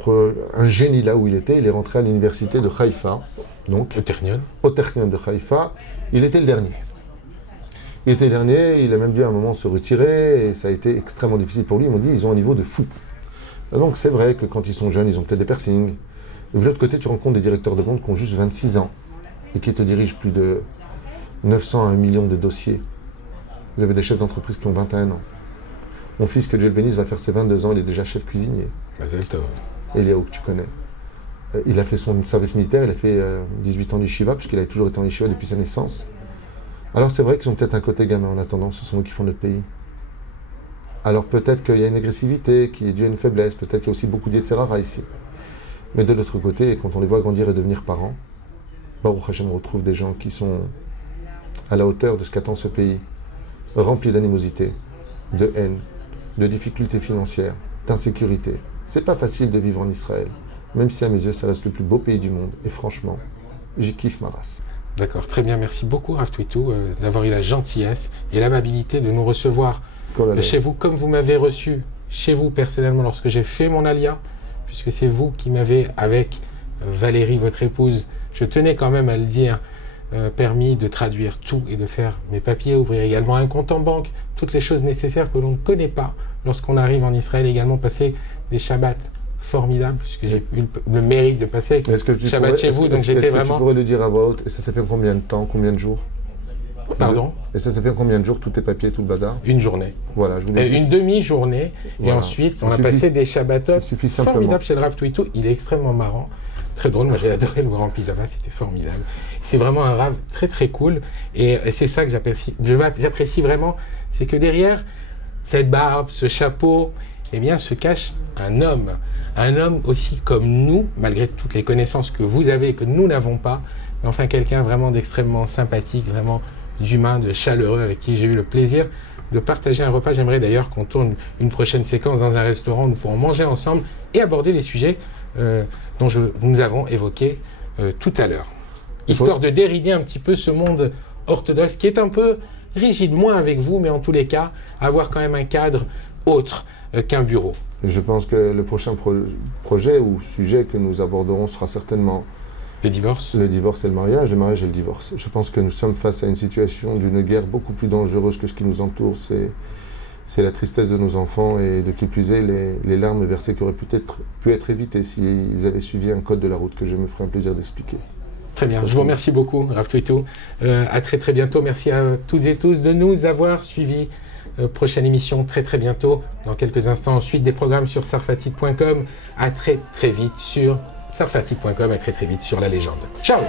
génie là où il était. Il est rentré à l'université de Haïfa. Donc, au Technion de Haïfa. Il était le dernier. Il a même dû à un moment se retirer et ça a été extrêmement difficile pour lui. Ils m'ont dit, ils ont un niveau de fou. Donc, c'est vrai que quand ils sont jeunes, ils ont peut-être des piercings. Et de l'autre côté, tu rencontres des directeurs de banque qui ont juste 26 ans et qui te dirigent plus de 900 à 1 million de dossiers. Vous avez des chefs d'entreprise qui ont 21 ans. Mon fils, que Dieu le bénisse, va faire ses 22 ans, il est déjà chef cuisinier. Eliaou, que tu connais. Il a fait son service militaire, il a fait 18 ans d'Yeshiva, puisqu'il a toujours été en Yeshiva depuis sa naissance. Alors c'est vrai qu'ils ont peut-être un côté gamin en attendant, ce sont eux qui font notre pays. Alors peut-être qu'il y a une agressivité qui est due à une faiblesse, peut-être qu'il y a aussi beaucoup d'Yetzerara ici. Mais de l'autre côté, quand on les voit grandir et devenir parents, Baruch Hashem retrouve des gens qui sont à la hauteur de ce qu'attend ce pays, remplis d'animosité, de haine, de difficultés financières, d'insécurité. C'est pas facile de vivre en Israël, même si à mes yeux, ça reste le plus beau pays du monde. Et franchement, j'y kiffe ma race. D'accord, très bien. Merci beaucoup, Rav Twitou, d'avoir eu la gentillesse et l'amabilité de nous recevoir chez vous, comme vous m'avez reçu chez vous personnellement lorsque j'ai fait mon alia, puisque c'est vous qui m'avez, avec Valérie, votre épouse, je tenais quand même à le dire, permis de traduire tout et de faire mes papiers, ouvrir également un compte en banque, toutes les choses nécessaires que l'on ne connaît pas lorsqu'on arrive en Israël, également passer des Shabbats formidables, puisque j'ai eu le mérite de passer Shabbat chez vous, donc j'étais vraiment... Est-ce que tu pourrais le dire à voix haute, et ça s'est fait combien de temps, combien de jours? Pardon? Et ça s'est fait combien de jours, tous tes papiers, tout le bazar? Une journée. Voilà, je voulais une demi-journée, voilà. Et ensuite on a passé des Shabbatot formidables chez le Rav Twitou. Il est extrêmement marrant, très drôle, moi j'ai adoré le voir en pyjama, c'était formidable. C'est vraiment un Rav très très cool, et c'est ça que j'apprécie vraiment, c'est que derrière cette barbe, ce chapeau, eh bien se cache un homme aussi comme nous, malgré toutes les connaissances que vous avez et que nous n'avons pas, mais enfin quelqu'un vraiment d'extrêmement sympathique, vraiment d'humain, de chaleureux, avec qui j'ai eu le plaisir de partager un repas. J'aimerais d'ailleurs qu'on tourne une prochaine séquence dans un restaurant où nous pourrons manger ensemble et aborder les sujets dont nous avons évoqués tout à l'heure. Histoire de dérider un petit peu ce monde orthodoxe qui est un peu rigide, moins avec vous, mais en tous les cas, avoir quand même un cadre autre qu'un bureau. Je pense que le prochain projet ou sujet que nous aborderons sera certainement le divorce. Le divorce et le mariage et le divorce. Je pense que nous sommes face à une situation d'une guerre beaucoup plus dangereuse que ce qui nous entoure. C'est la tristesse de nos enfants et de qui plus est les larmes versées qui auraient pu être évitées s'ils avaient suivi un code de la route que je me ferai un plaisir d'expliquer. Très bien, je vous remercie beaucoup, Rav Twitou. À très très bientôt. Merci à toutes et tous de nous avoir suivis Prochaine émission très très bientôt, dans quelques instants. Suite des programmes sur sarfati.com. À très très vite sur sarfati.com, à très très vite sur La Légende. Ciao.